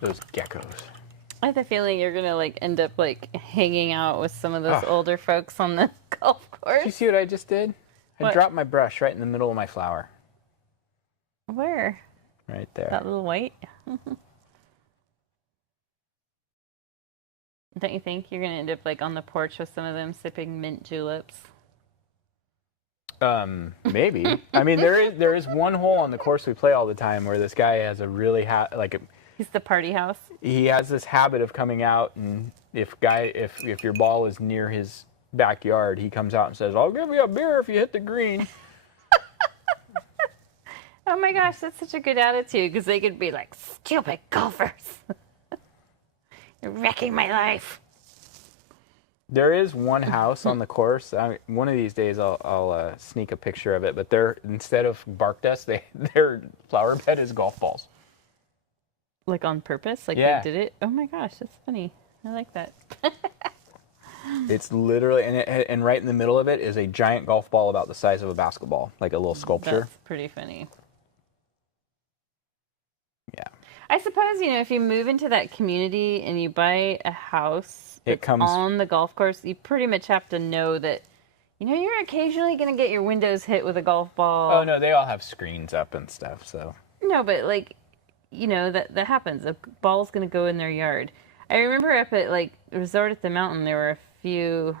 Those geckos. I have the feeling you're gonna like end up like hanging out with some of those older folks on the golf course. Did you see what I just did? I dropped my brush right in the middle of my flower. Where? Right there. That little white? Don't you think you're gonna end up like on the porch with some of them sipping mint juleps? Maybe. I mean, there is one hole on the course we play all the time where this guy has a really He's the party house. He has this habit of coming out, and if your ball is near his backyard, he comes out and says, "I'll give you a beer if you hit the green." Oh my gosh, that's such a good attitude, because they could be like, stupid golfers. You're wrecking my life. There is one house on the course. One of these days I'll sneak a picture of it, but instead of bark dust, their flower bed is golf balls. Like on purpose? Like yeah. They did it? Oh my gosh, that's funny. I like that. It's literally, and right in the middle of it is a giant golf ball about the size of a basketball, like a little sculpture. That's pretty funny. Yeah. I suppose, if you move into that community and you buy a house on the golf course, you pretty much have to know that, you're occasionally going to get your windows hit with a golf ball. Oh, no, they all have screens up and stuff, so. No, but that happens. A ball's going to go in their yard. I remember up at Resort at the Mountain, there were a few.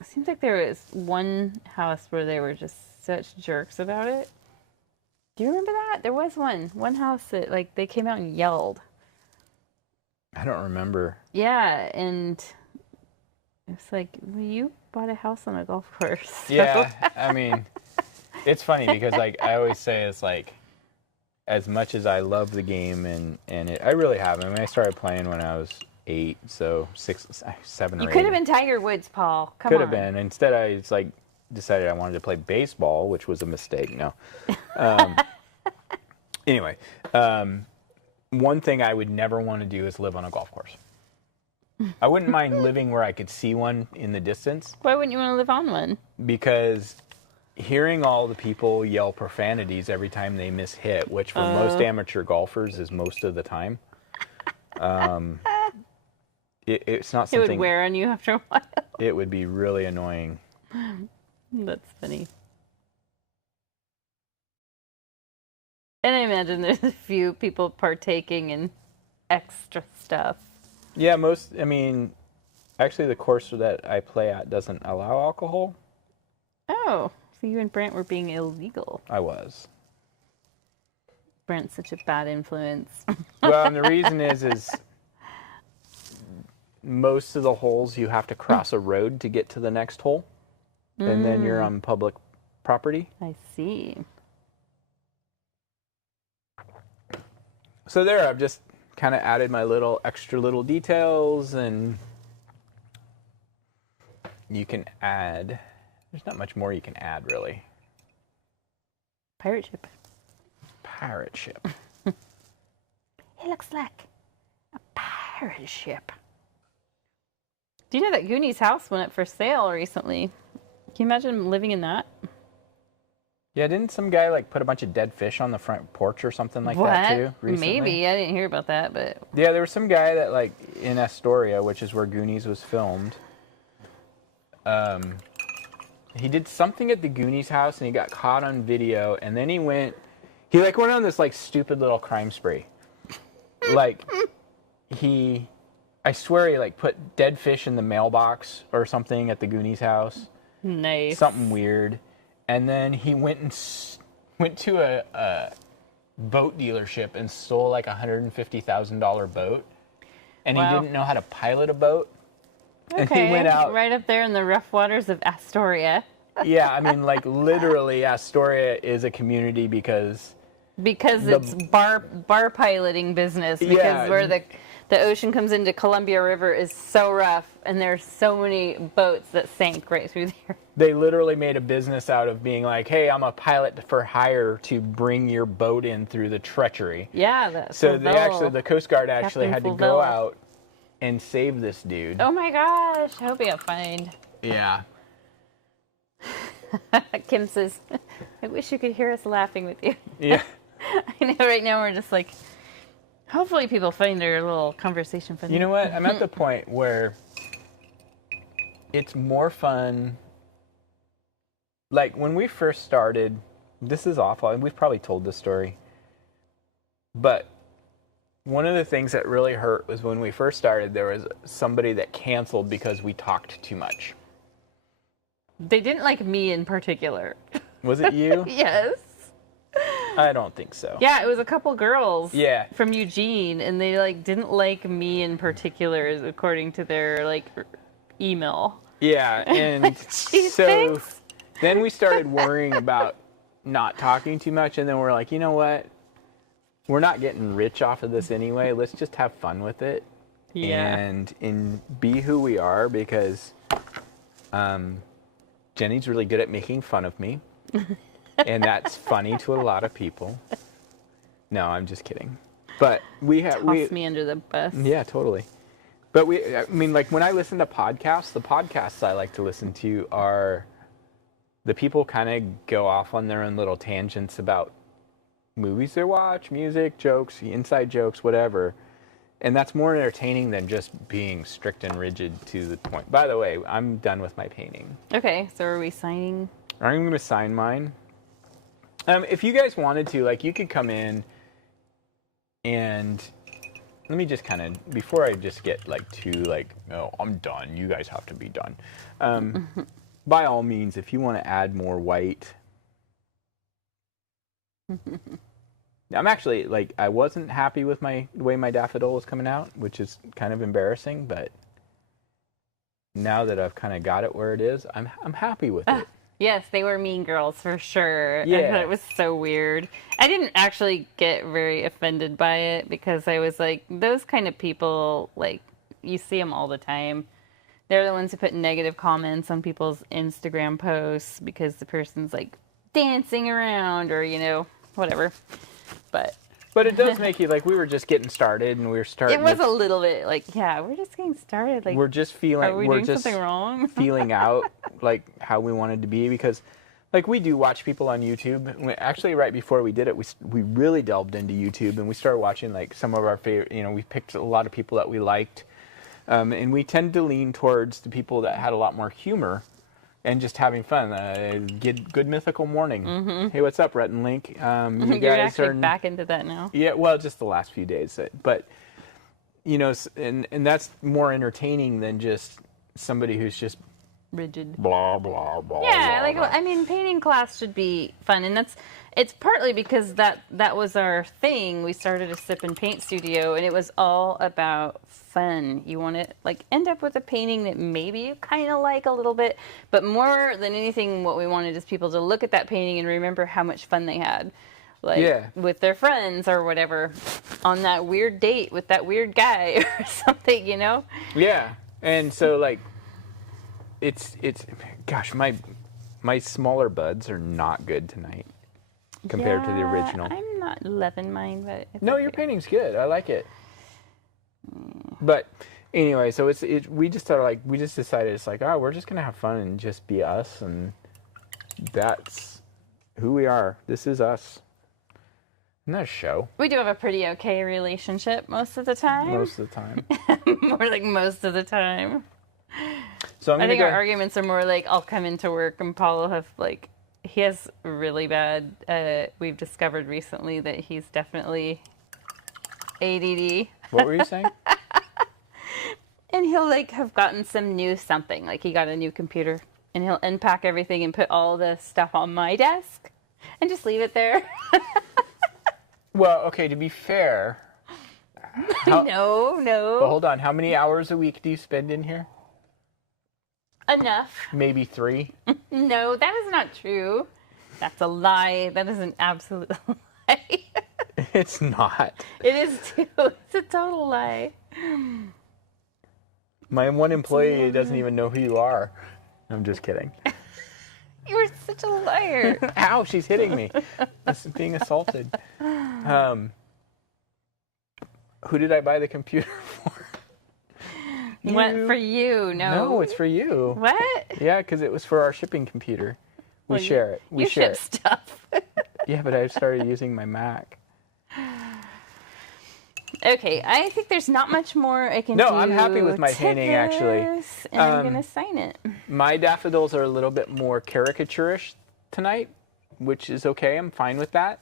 It seems like there was one house where they were just such jerks about it. Do you remember that? There was one house that they came out and yelled. I don't remember. Yeah, and it's like, well, you bought a house on a golf course. So. Yeah, I mean, it's funny because I always say it's like, as much as I love the game I really have. I mean, I started playing when I was 8, so 6, 7 or 8. You could have been Tiger Woods, Paul. Come on. Could have been. Instead, I just decided I wanted to play baseball, which was a mistake. No. Anyway, one thing I would never want to do is live on a golf course. I wouldn't mind living where I could see one in the distance. Why wouldn't you want to live on one? Because hearing all the people yell profanities every time they miss hit, which for most amateur golfers is most of the time, it's not something... It would wear on you after a while. It would be really annoying. That's funny. And I imagine there's a few people partaking in extra stuff. Yeah, actually the course that I play at doesn't allow alcohol. Oh, so you and Brant were being illegal. I was. Brant's such a bad influence. Well, and the reason is most of the holes you have to cross a road to get to the next hole, and then you're on public property. I see. So there, I've just kind of added my extra little details, and you can add, there's not much more you can add, really. Pirate ship. Pirate ship. It looks like a pirate ship. Do you know that Goonies house went up for sale recently? Can you imagine living in that? Yeah, didn't some guy put a bunch of dead fish on the front porch or something like that too recently? Maybe. I didn't hear about that, but... Yeah, there was some guy that in Astoria, which is where Goonies was filmed. He did something at the Goonies house and he got caught on video, and then he went on this stupid little crime spree. I swear he put dead fish in the mailbox or something at the Goonies house. Nice. Something weird. And then he went to a boat dealership and stole a $150,000 boat. And he didn't know how to pilot a boat. Okay, and he went out right up there in the rough waters of Astoria. Yeah, literally Astoria is a community because it's bar piloting business, because where the ocean comes into Columbia River is so rough, and there's so many boats that sank right through there. They literally made a business out of being hey, I'm a pilot for hire to bring your boat in through the treachery. Yeah, the Coast Guard actually had to go out and save this dude. Oh my gosh, I hope he got fined. Yeah. Kim says, I wish you could hear us laughing with you. Yeah. I know right now we're just hopefully people find their little conversation funny. You know what? I'm at the point where it's more fun. When we first started, this is awful, and we've probably told this story, but one of the things that really hurt was when we first started, there was somebody that canceled because we talked too much. They didn't like me in particular. Was it you? Yes. I don't think so. Yeah, it was a couple girls from Eugene, and they didn't like me in particular, according to their email. Yeah, and so then we started worrying about not talking too much, and then we're like, you know what? We're not getting rich off of this anyway. Let's just have fun with it. Yeah. And be who we are, because Jenny's really good at making fun of me. And that's funny to a lot of people. No, I'm just kidding. But toss me under the bus. Yeah, totally. But when I listen to podcasts, the podcasts I like to listen to are the people kind of go off on their own little tangents about movies they watch, music, jokes, inside jokes, whatever. And that's more entertaining than just being strict and rigid to the point. By the way, I'm done with my painting. Okay, so are we signing? I'm going to sign mine. If you guys wanted to, you could come in and let me just kind of, before I just get no, I'm done, you guys have to be done. By all means, if you want to add more white. I'm actually, I wasn't happy with the way my daffodil was coming out, which is kind of embarrassing, but now that I've kind of got it where it is, I'm happy with it. Yes, they were mean girls for sure. Yeah. I thought it was so weird. I didn't actually get very offended by it because I was those kind of people, you see them all the time. They're the ones who put negative comments on people's Instagram posts because the person's dancing around or, whatever. But it does make you, like, we were just getting started, and we were starting. It was a little bit like, yeah, we're just getting started. Like, we're just feeling. are we we're doing just something wrong? feeling out, like, how we wanted to be, because, like, we do watch people on YouTube. Actually, right before we did it, we really delved into YouTube, and we started watching, like, some of our favorite. We picked a lot of people that we liked, and we tend to lean towards the people that had a lot more humor. And just having fun. Good mythical morning. Mm-hmm. Hey, what's up, Rhett and Link? You You're guys actually are back into that now. Yeah, well, just the last few days. But, and that's more entertaining than just somebody who's just Rigid. blah, blah, blah. Yeah, blah, like, blah. I mean, painting class should be fun. And it's partly because that was our thing. We started a sip and paint studio, and it was all about fun. You want to, like, end up with a painting that maybe you kind of like a little bit, but more than anything, what we wanted is people to look at that painting and remember how much fun they had, like, with their friends or whatever, on that weird date with that weird guy or something, Yeah, and so, like, it's gosh, my smaller buds are not good tonight compared to the original. I'm not loving mine, but No, okay. your painting's good. I like it. But anyway, so we just decided it's like, oh, we're just gonna have fun and just be us, and that's who we are. This is us. Isn't that a show? We do have a pretty okay relationship most of the time. Most of the time. More like most of the time. So I think our arguments are more like, I'll come into work and Paul will have, like, he has really bad, we've discovered recently that he's definitely ADD. What were you saying? And he'll, like, have gotten some new something. Like, he got a new computer. And he'll unpack everything and put all the stuff on my desk. And just leave it there. Well, okay, to be fair. No. But hold on. How many hours a week do you spend in here? Enough. Maybe 3? No, that is not true. That's a lie. That is an absolute lie. It's not. It is too. It's a total lie. My one employee doesn't even know who you are. I'm just kidding. You are such a liar. Ow, she's hitting me. This is being assaulted. Who did I buy the computer for? What, for you? No, it's for you. What? Yeah, because it was for our shipping computer. We Well, share it. We you share ship it. stuff. Yeah, but I've started using my Mac. Okay, I think there's not much more I can do. No, I'm happy with my to painting, actually. this, and I'm going to sign it. My daffodils are a little bit more caricaturish tonight, which is okay. I'm fine with that.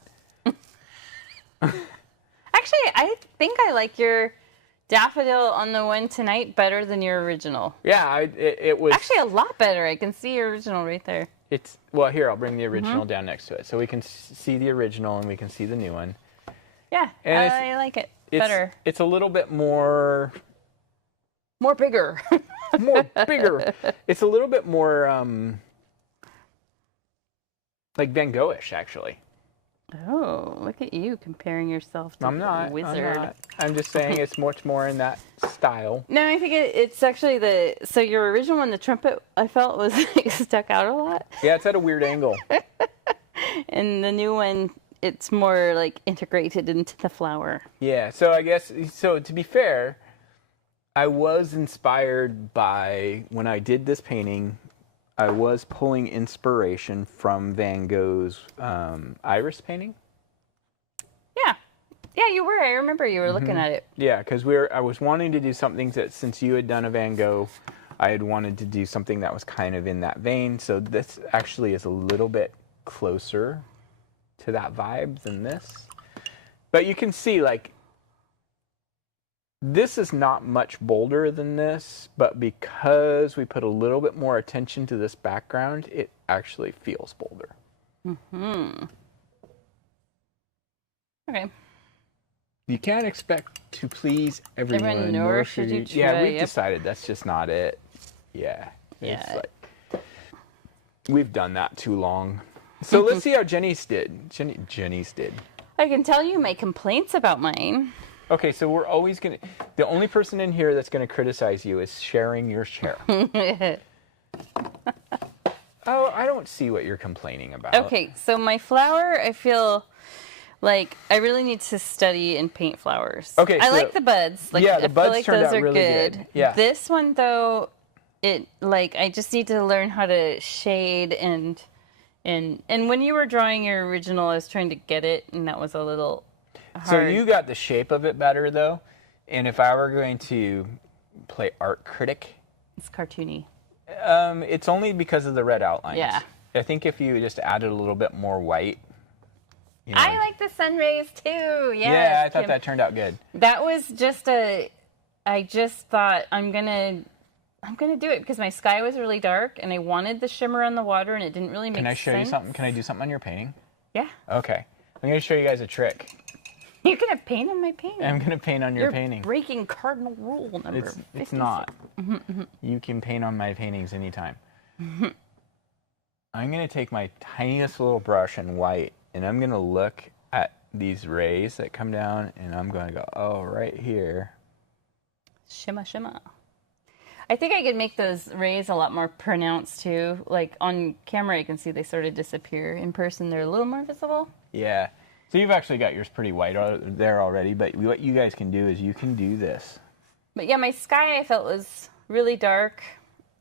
Actually, I think I like your daffodil on the one tonight better than your original. Yeah, it was... Actually, a lot better. I can see your original right there. Well, here, I'll bring the original down next to it. So we can see the original and we can see the new one. Yeah, And I like it better. It's a little bit more... More bigger. More bigger. It's a little bit more, like Van Gogh-ish, actually. Oh, look at you comparing yourself to the wizard. I'm just saying it's much more in that style. No, I think it's actually so your original one, the trumpet, I felt was like, stuck out a lot. Yeah, it's at a weird angle. And the new one, it's more like integrated into the flower. Yeah, so I guess, to be fair, I was inspired by, when I did this painting, I was pulling inspiration from Van Gogh's iris painting. Yeah, you were. I remember you were looking at it. Yeah, because I was wanting to do something that, since you had done a Van Gogh, I had wanted to do something that was kind of in that vein. So this actually is a little bit closer to that vibe than this. But you can see, like, this is not much bolder than this, but because we put a little bit more attention to this background, it actually feels bolder. Mm-hmm. Okay. You can't expect to please everyone, nor should you Yeah, try. we've decided that's just not it. Yeah. Yeah. It's like, we've done that too long. So let's see how Jenny's did. Jenny's did. I can tell you my complaints about mine. Okay, so we're always going to... The only person in here that's going to criticize you is sharing your share. Oh, I don't see what you're complaining about. Okay, so my flower, I feel Like, I really need to study and paint flowers. Okay, I so- like the buds. Like, Yeah, the I buds feel like turned those out are really good. Yeah. This one, though, I just need to learn how to shade and when you were drawing your original, I was trying to get it, and that was a little hard. So you got the shape of it better, though. And if I were going to play art critic, It's cartoony. it's only because of the red outlines. Yeah. I think if you just added a little bit more white. You know, I like the sun rays, too. Yes, yeah, I thought Kim. that turned out good. That was just I just thought I'm gonna do it because my sky was really dark and I wanted the shimmer on the water and it didn't really make sense. Can I show you something? Can I do something on your painting? Yeah. Okay. I'm going to show you guys a trick. You're gonna paint on my painting. I'm going to paint on your You're painting. breaking cardinal rule number 56. It's not. You can paint on my paintings anytime. I'm going to take my tiniest little brush in white, and I'm going to look at these rays that come down, and I'm going to go, oh, right here. Shimma, shimma. I think I could make those rays a lot more pronounced too. Like on camera, you can see they sort of disappear. In person, they're a little more visible. Yeah. So you've actually got yours pretty white there already, but what you guys can do is you can do this. But yeah, my sky I felt was really dark,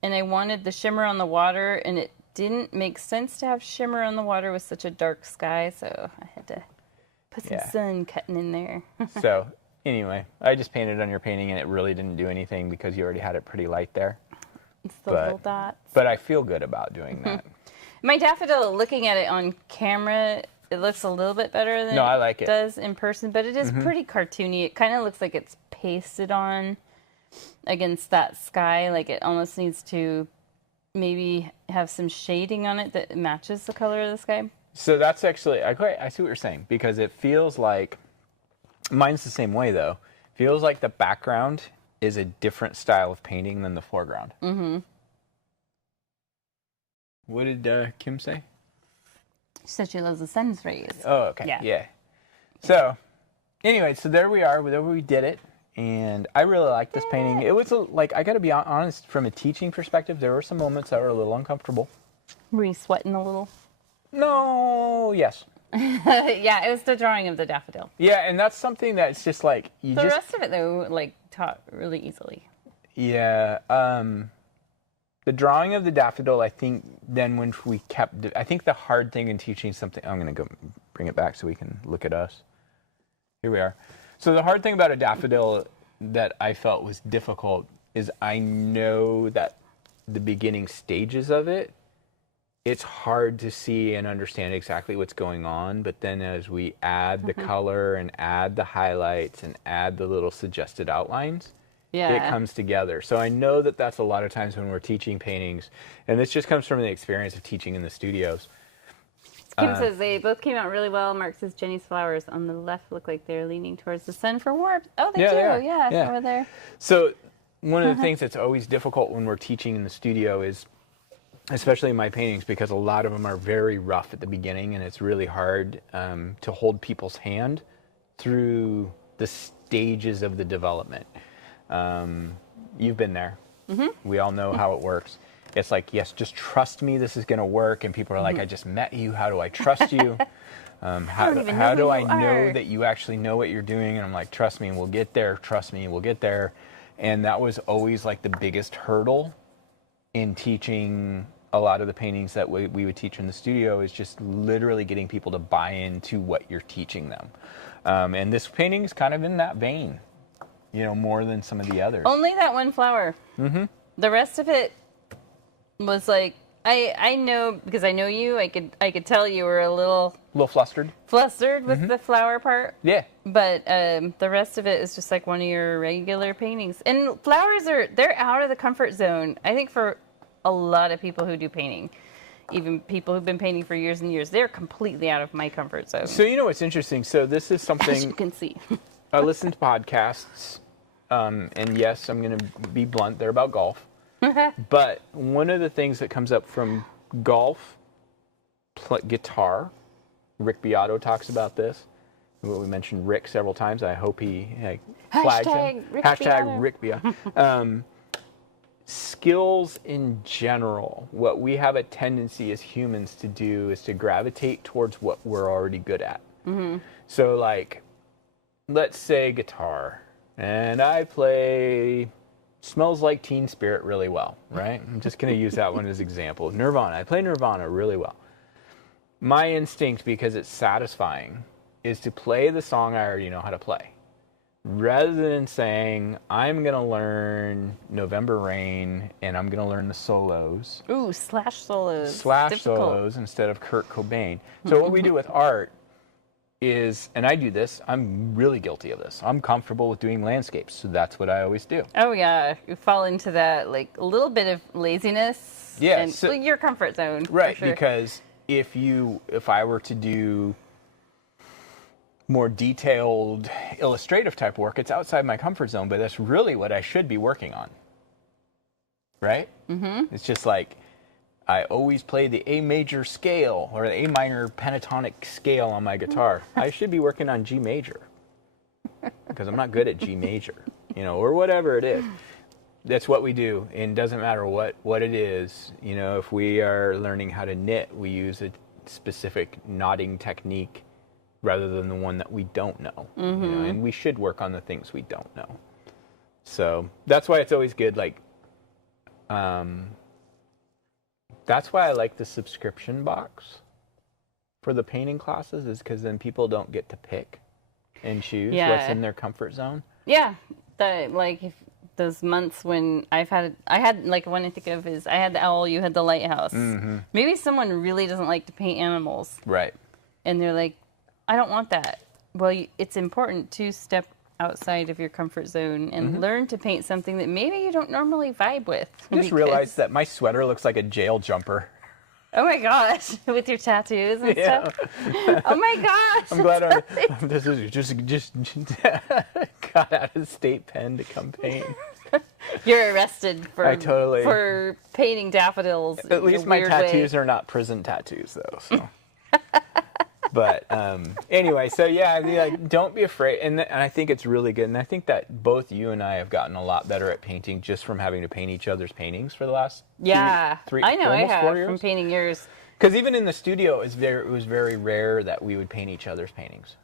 and I wanted the shimmer on the water, and it didn't make sense to have shimmer on the water with such a dark sky, so I had to put some sun cutting in there. So anyway, I just painted on your painting, and it really didn't do anything because you already had it pretty light there. It's the little dots. But I feel good about doing that. My daffodil, looking at it on camera, it looks a little bit better than I like it. Does in person, but it is pretty cartoony. It kind of looks like it's pasted on against that sky. Like it almost needs to maybe have some shading on it that matches the color of the sky. So that's actually, I see what you're saying, because it feels like, mine's the same way though, feels like the background is a different style of painting than the foreground. Mm-hmm. What did Kim say? She said she loves the sun's rays. Oh, okay. Yeah. So, anyway, so there we are. There we did it. And I really like this painting. It was, like, I got to be honest, from a teaching perspective, there were some moments that were a little uncomfortable. Were you sweating a little? No, yes. Yeah, it was the drawing of the daffodil. Yeah, and that's something that's just like, The rest of it, though, like, taught really easily. Yeah. The drawing of the daffodil, I think, then when we kept, I think the hard thing in teaching something, I'm going to go bring it back so we can look at us. Here we are. So the hard thing about a daffodil that I felt was difficult is I know that the beginning stages of it, it's hard to see and understand exactly what's going on. But then as we add the color and add the highlights and add the little suggested outlines, it comes together. So I know that that's a lot of times when we're teaching paintings, and this just comes from the experience of teaching in the studios. Kim says they both came out really well. Mark says Jenny's flowers on the left look like they're leaning towards the sun for warmth. Oh, they do. They are. Yeah, over there. So one of the things that's always difficult when we're teaching in the studio is, especially in my paintings, because a lot of them are very rough at the beginning, and it's really hard to hold people's hand through the stages of the development. You've been there. We all know how it works. It's like, yes, just trust me, this is going to work. And people are like, I just met you. How do I trust you? How do I know that you actually know what you're doing? And I'm like, trust me, and we'll get there. Trust me, we'll get there. And that was always like the biggest hurdle in teaching a lot of the paintings that we would teach in the studio, is just literally getting people to buy into what you're teaching them. And this painting is kind of in that vein, you know, more than some of the others. Only that one flower. The rest of it was like, I know, because I know you, I could tell you were a little flustered with the flower part. Yeah. But the rest of it is just like one of your regular paintings. And flowers they're out of the comfort zone. I think for a lot of people who do painting, even people who've been painting for years and years, they're completely out of my comfort zone. So you know what's interesting? So this is something, as you can see. I listen to podcasts, and yes, I'm going to be blunt, they're about golf. But one of the things that comes up from golf, guitar, Rick Beato talks about this. We mentioned Rick several times. I hope he flags him. Rick Beato. Skills in general, what we have a tendency as humans to do is to gravitate towards what we're already good at. So like, let's say guitar, and I play Smells Like Teen Spirit really well, right? I'm just going to use that one as example. Nirvana, I play Nirvana really well. My instinct, because it's satisfying, is to play the song I already know how to play. Rather than saying, I'm going to learn November Rain and I'm going to learn the solos. Ooh, slash solos. Slash Difficult. solos instead of Kurt Cobain. So what we do with art is, and I do this, I'm really guilty of this. I'm comfortable with doing landscapes, so that's what I always do. Oh yeah, you fall into that like a little bit of laziness. Yeah, and so, your comfort zone. Right, for sure. because if I were to do more detailed illustrative type work, it's outside my comfort zone, but that's really what I should be working on. Right? Mm-hmm. It's just like, I always play the A major scale or the A minor pentatonic scale on my guitar. I should be working on G major because I'm not good at G major, or whatever it is. That's what we do, and it doesn't matter what it is. If we are learning how to knit, we use a specific knotting technique rather than the one that we don't know. And we should work on the things we don't know. So that's why it's always good, like, that's why I like the subscription box for the painting classes, is because then people don't get to pick and choose what's in their comfort zone. Yeah, if those months when I had like one I think of is I had the owl, you had the lighthouse. Mm-hmm. Maybe someone really doesn't like to paint animals, right? And they're like, I don't want that. Well, it's important to step outside of your comfort zone and learn to paint something that maybe you don't normally vibe with. I just realized that my sweater looks like a jail jumper. Oh my gosh, with your tattoos and stuff. Oh my gosh. I'm glad this is just got out of state pen to come paint. You're arrested for painting daffodils. At least my tattoos are not prison tattoos, though. So. But anyway, so yeah, don't be afraid. And I think it's really good. And I think that both you and I have gotten a lot better at painting just from having to paint each other's paintings for the last 4 years. From painting yours. Because even in the studio, it was very rare that we would paint each other's paintings.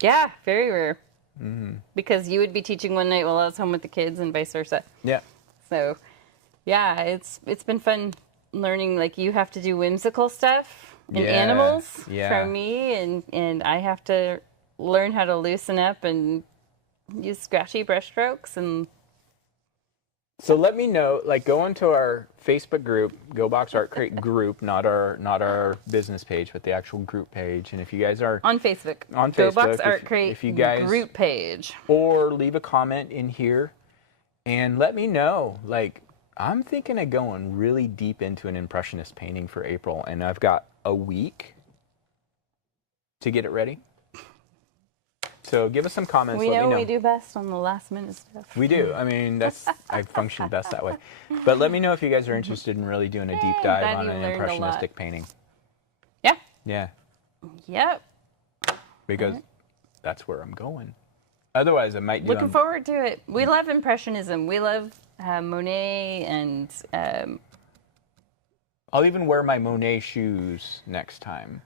Yeah, very rare. Mm-hmm. Because you would be teaching one night while I was home with the kids and vice versa. Yeah. So, yeah, it's been fun learning, like, you have to do whimsical stuff. And animals from me, and I have to learn how to loosen up and use scratchy brush strokes. And so let me know, like, go into our Facebook group, Go Box Art Crate group, not our business page, but the actual group page. And if you guys are on Facebook, Go Box Art Crate if you guys group page, or leave a comment in here and let me know, like, I'm thinking of going really deep into an Impressionist painting for April, and I've got a week to get it ready. So give us some comments. We let me know. We do best on the last minute stuff. We do. I mean, I function best that way. But let me know if you guys are interested in really doing a deep dive on an Impressionistic painting. Yeah. Yeah. Yep. Because that's where I'm going. Otherwise, I might do. Looking forward to it. We love Impressionism. We love Monet and. I'll even wear my Monet shoes next time.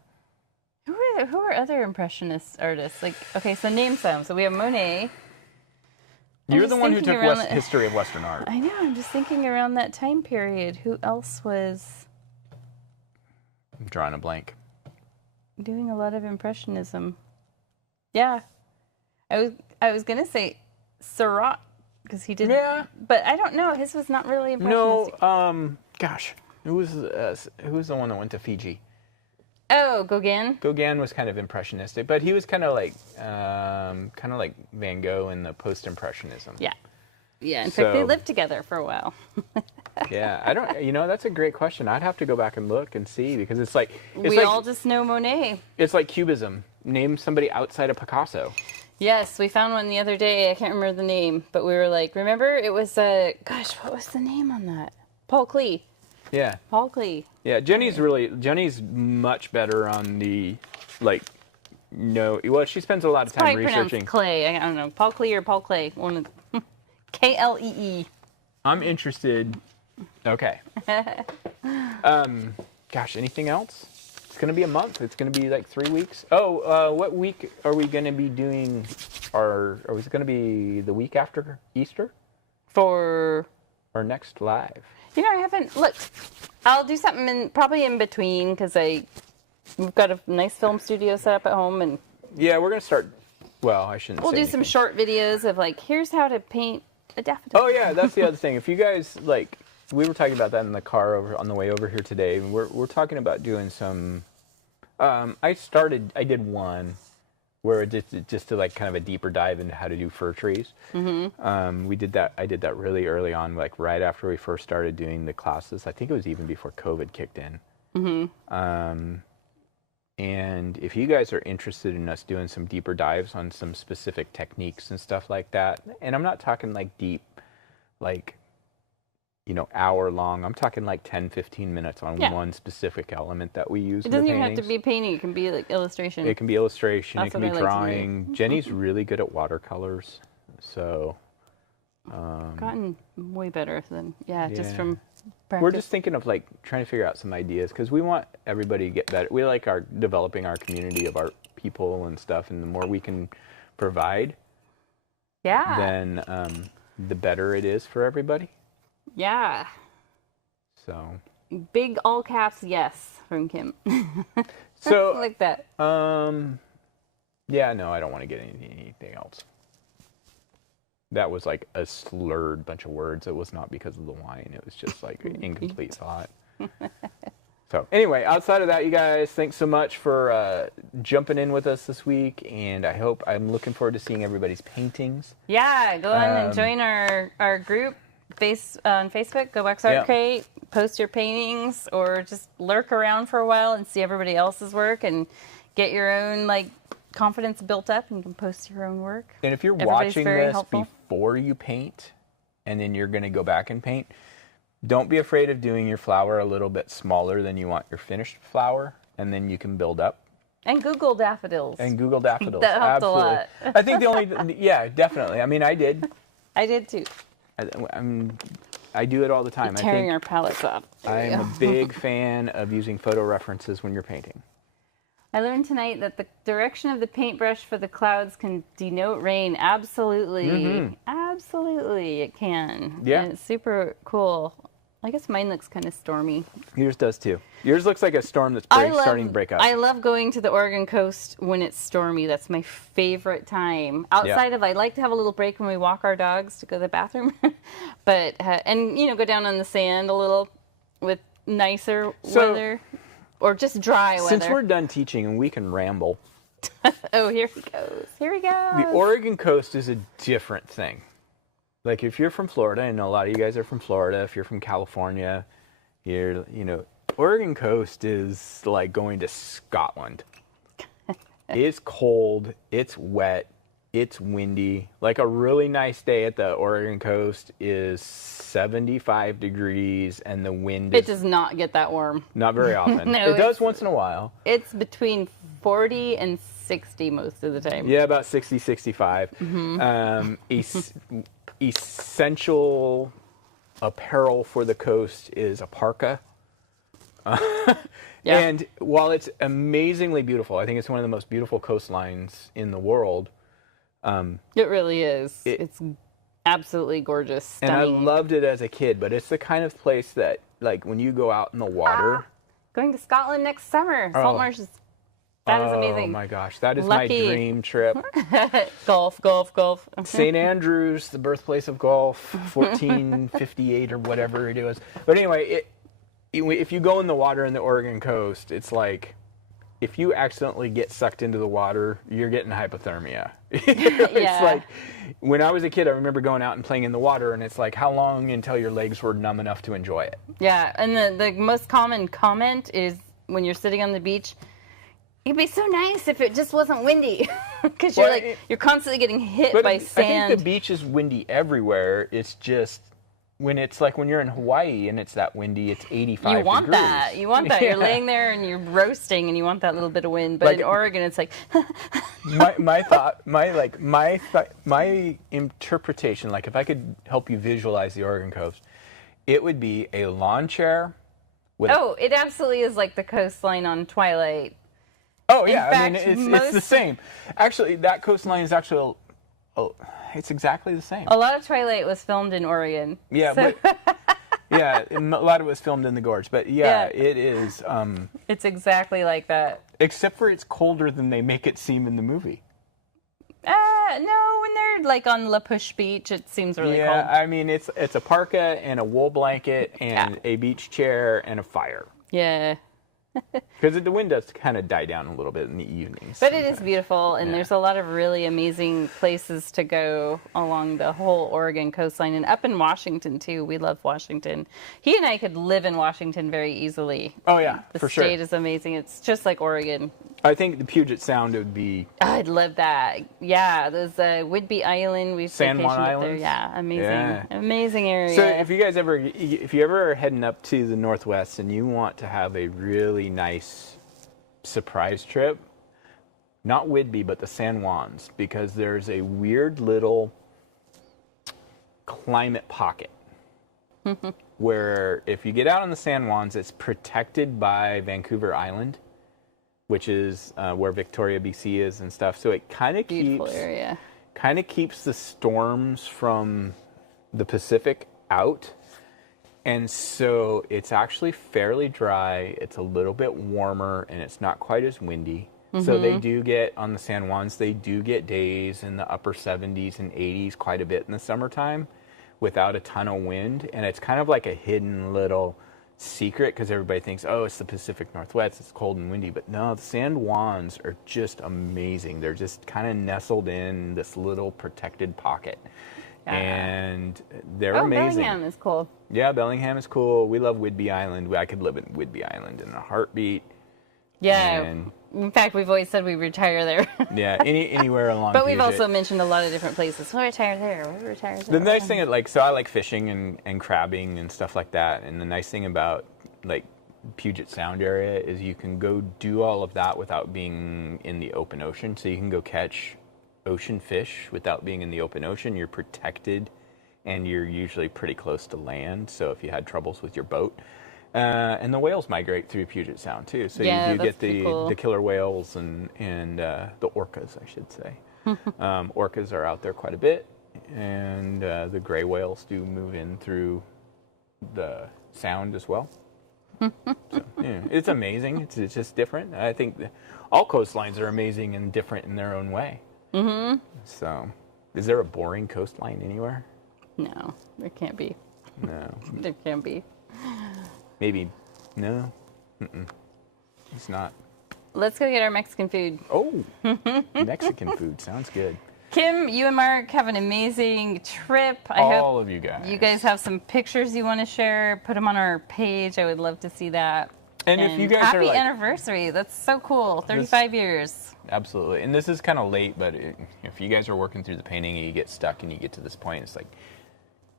Who are other Impressionist artists? Like, okay, so name some. So we have Monet. You're the one who took history of Western art. I know. I'm just thinking around that time period. Who else was? I'm drawing a blank. Doing a lot of Impressionism. Yeah, I was gonna say Seurat because he did. Yeah. But I don't know. His was not really Impressionistic. No. Gosh. Who was the one that went to Fiji? Oh, Gauguin. Gauguin was kind of impressionistic, but he was kind of like Van Gogh in the post-impressionism. Yeah, yeah. In fact, they lived together for a while. Yeah, I don't. That's a great question. I'd have to go back and look and see because it's like we all just know Monet. It's like Cubism. Name somebody outside of Picasso. Yes, we found one the other day. I can't remember the name, but we were like, remember? It was what was the name on that? Paul Klee. Yeah. Paul Klee. Yeah, Jenny's much better on the, she spends a lot of time researching. Clay. I don't know. Paul Klee or Paul Clay. One of Klee. I'm interested. Okay. Gosh, anything else? It's going to be a month. It's going to be like 3 weeks. Oh, what week are we going to be doing? Are we going to be the week after Easter? For our next live? You know, I haven't looked. I'll do something probably in between because we've got a nice film studio set up at home, and yeah, we're going to start. Well, I shouldn't. We'll do anything. some short videos of like, here's how to paint a daffodil. Oh yeah, that's the other thing. If you guys like. We were talking about that in the car on the way over here today. We're talking about doing some. I did one where it just to like kind of a deeper dive into how to do fir trees. Mm-hmm. We did that. I did that really early on, like right after we first started doing the classes. I think it was even before COVID kicked in. Mm-hmm. And if you guys are interested in us doing some deeper dives on some specific techniques and stuff like that, and I'm not talking like deep, like. Hour long. I'm talking like 10, 15 minutes on one specific element that we use. It doesn't even have to be painting. It can be like illustration. It can be illustration. That's it can be drawing. Jenny's really good at watercolors. So. Gotten way better than, just from practice. We're just thinking of like trying to figure out some ideas because we want everybody to get better. We like developing our community of art people and stuff. And the more we can provide, then the better it is for everybody. Yeah. So. Big all caps yes from Kim. So like that. Yeah, no, I don't want to get anything else. That was like a slurred bunch of words. It was not because of the wine. It was just like an incomplete thought. So anyway, outside of that, you guys, thanks so much for jumping in with us this week, and I'm looking forward to seeing everybody's paintings. Yeah, go on and join our group. On Facebook, Go Wax Art Crate, post your paintings, or just lurk around for a while and see everybody else's work and get your own like confidence built up, and you can post your own work. And if you're watching this before you paint, and then you're going to go back and paint, don't be afraid of doing your flower a little bit smaller than you want your finished flower, and then you can build up. And Google daffodils. That helped Absolutely. A lot. I think definitely. I mean, I did. I did too. I do it all the time. Tearing our palettes off. I'm a big fan of using photo references when you're painting. I learned tonight that the direction of the paintbrush for the clouds can denote rain. Absolutely. Mm-hmm. Absolutely, it can. Yeah. And it's super cool. I guess mine looks kind of stormy. Yours does too. Yours looks like a storm that's starting to break up. I love going to the Oregon coast when it's stormy. That's my favorite time. Outside of, I like to have a little break when we walk our dogs to go to the bathroom. But, and go down on the sand a little with nicer weather or just dry weather. Since we're done teaching and we can ramble. Oh, here he goes. Here he goes. The Oregon coast is a different thing. Like if you're from Florida, I know a lot of you guys are from Florida. If you're from California, Oregon coast is like going to Scotland. It's cold, it's wet, it's windy. Like a really nice day at the Oregon coast is 75 degrees and the wind It does not get that warm. Not very often. No, it does once in a while. It's between 40 and 60 most of the time. Yeah, about 60, 65. Mm-hmm. Essential apparel for the coast is a parka. And while it's amazingly beautiful, I think it's one of the most beautiful coastlines in the world. It really is. It's absolutely gorgeous, stunning. And I loved it as a kid, but it's the kind of place that, like, when you go out in the water. Going to Scotland next summer. Salt marshes. That is amazing. Oh my gosh, that is my dream trip. Golf. St. Andrews, the birthplace of golf, 1458 or whatever it was. But anyway, if you go in the water in the Oregon coast, it's like if you accidentally get sucked into the water, you're getting hypothermia. It's like when I was a kid, I remember going out and playing in the water, and it's like how long until your legs were numb enough to enjoy it? Yeah, and the most common comment is when you're sitting on the beach, it'd be so nice if it just wasn't windy, because you're constantly getting hit by sand. I think the beach is windy everywhere. It's just when you're in Hawaii and it's that windy, it's 85 degrees. You want that. You're laying there and you're roasting, and you want that little bit of wind. But in Oregon, it's like my interpretation, like if I could help you visualize the Oregon coast, it would be a lawn chair, Oh, it absolutely is like the coastline on Twilight. Oh yeah, I mean fact, it's the same. Actually, that coastline is actually, it's exactly the same. A lot of Twilight was filmed in Oregon. Yeah, so. but yeah, a lot of it was filmed in the gorge. But yeah, it is. It's exactly like that. Except for it's colder than they make it seem in the movie. No, when they're like on La Push Beach, it seems really cold. Yeah, I mean it's a parka and a wool blanket and a beach chair and a fire. Yeah. Because the wind does kind of die down a little bit in the evenings. But it is beautiful, and there's a lot of really amazing places to go along the whole Oregon coastline, and up in Washington, too. We love Washington. He and I could live in Washington very easily. Oh, yeah, for sure. The state is amazing. It's just like Oregon. I think the Puget Sound would be... I'd love that. Yeah, there's Whidbey Island. We've San Juan vacationed up there. Islands? Yeah, amazing. Yeah. Amazing area. So if you ever are heading up to the Northwest and you want to have a really nice surprise trip, not Whidbey, but the San Juans, because there's a weird little climate pocket where if you get out on the San Juans, it's protected by Vancouver Island, which is where Victoria, BC is and stuff. So it kind of keeps the storms from the Pacific out. And so it's actually fairly dry. It's a little bit warmer and it's not quite as windy. So they do get, on the San Juans, they do get days in the upper 70s and 80s quite a bit in the summertime without a ton of wind. And it's kind of like a hidden little secret because everybody thinks, oh, it's the Pacific Northwest, it's cold and windy. But no, the San Juans are just amazing. They're just kind of nestled in this little protected pocket. And they're amazing. Bellingham is cool. Yeah, Bellingham is cool. We love Whidbey Island. I could live in Whidbey Island in a heartbeat. Yeah. And, in fact, we've always said we retire there. yeah, anywhere along. But we've also mentioned a lot of different places. We'll retire there. We'll retire there. The nice thing, so I like fishing and crabbing and stuff like that. And the nice thing about Puget Sound area is you can go do all of that without being in the open ocean. So you can go catch ocean fish without being in the open ocean. You're protected, and you're usually pretty close to land. So if you had troubles with your boat. And the whales migrate through Puget Sound too, so you do get the killer whales and the orcas, I should say. Orcas are out there quite a bit, and the gray whales do move in through the sound as well. So, yeah, it's amazing. It's just different. I think all coastlines are amazing and different in their own way. Mm-hmm. So, is there a boring coastline anywhere? No, there can't be. No, there can't be. Maybe, no, it's not. Let's go get our Mexican food. Oh, Mexican food sounds good. Kim, you and Mark have an amazing trip. I All hope of you guys. You guys have some pictures you want to share. Put them on our page. I would love to see that. And if you guys are happy anniversary. That's so cool. 35 years. Absolutely. And this is kind of late, but if you guys are working through the painting and you get stuck and you get to this point, it's like,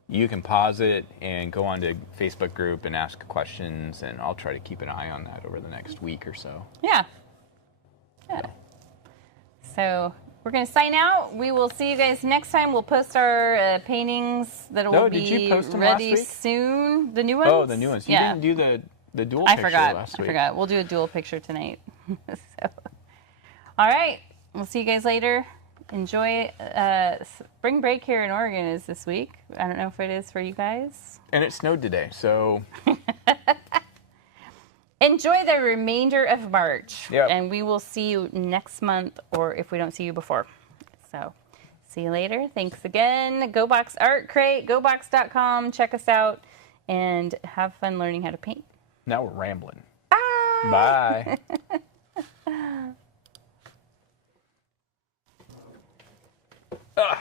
you can pause it and go on to Facebook group and ask questions, and I'll try to keep an eye on that over the next week or so. Yeah. So we're going to sign out. We will see you guys next time. We'll post our paintings that will be ready soon. The new ones? Oh, the new ones. You didn't do the dual picture last week. I forgot. We'll do a dual picture tonight. All right. We'll see you guys later. Enjoy. Spring break here in Oregon is this week. I don't know if it is for you guys. And it snowed today, so. Enjoy the remainder of March. Yep. And we will see you next month, or if we don't see you before. So, see you later. Thanks again. GoBox Art Crate, gobox.com. Check us out and have fun learning how to paint. Now we're rambling. Bye. Bye.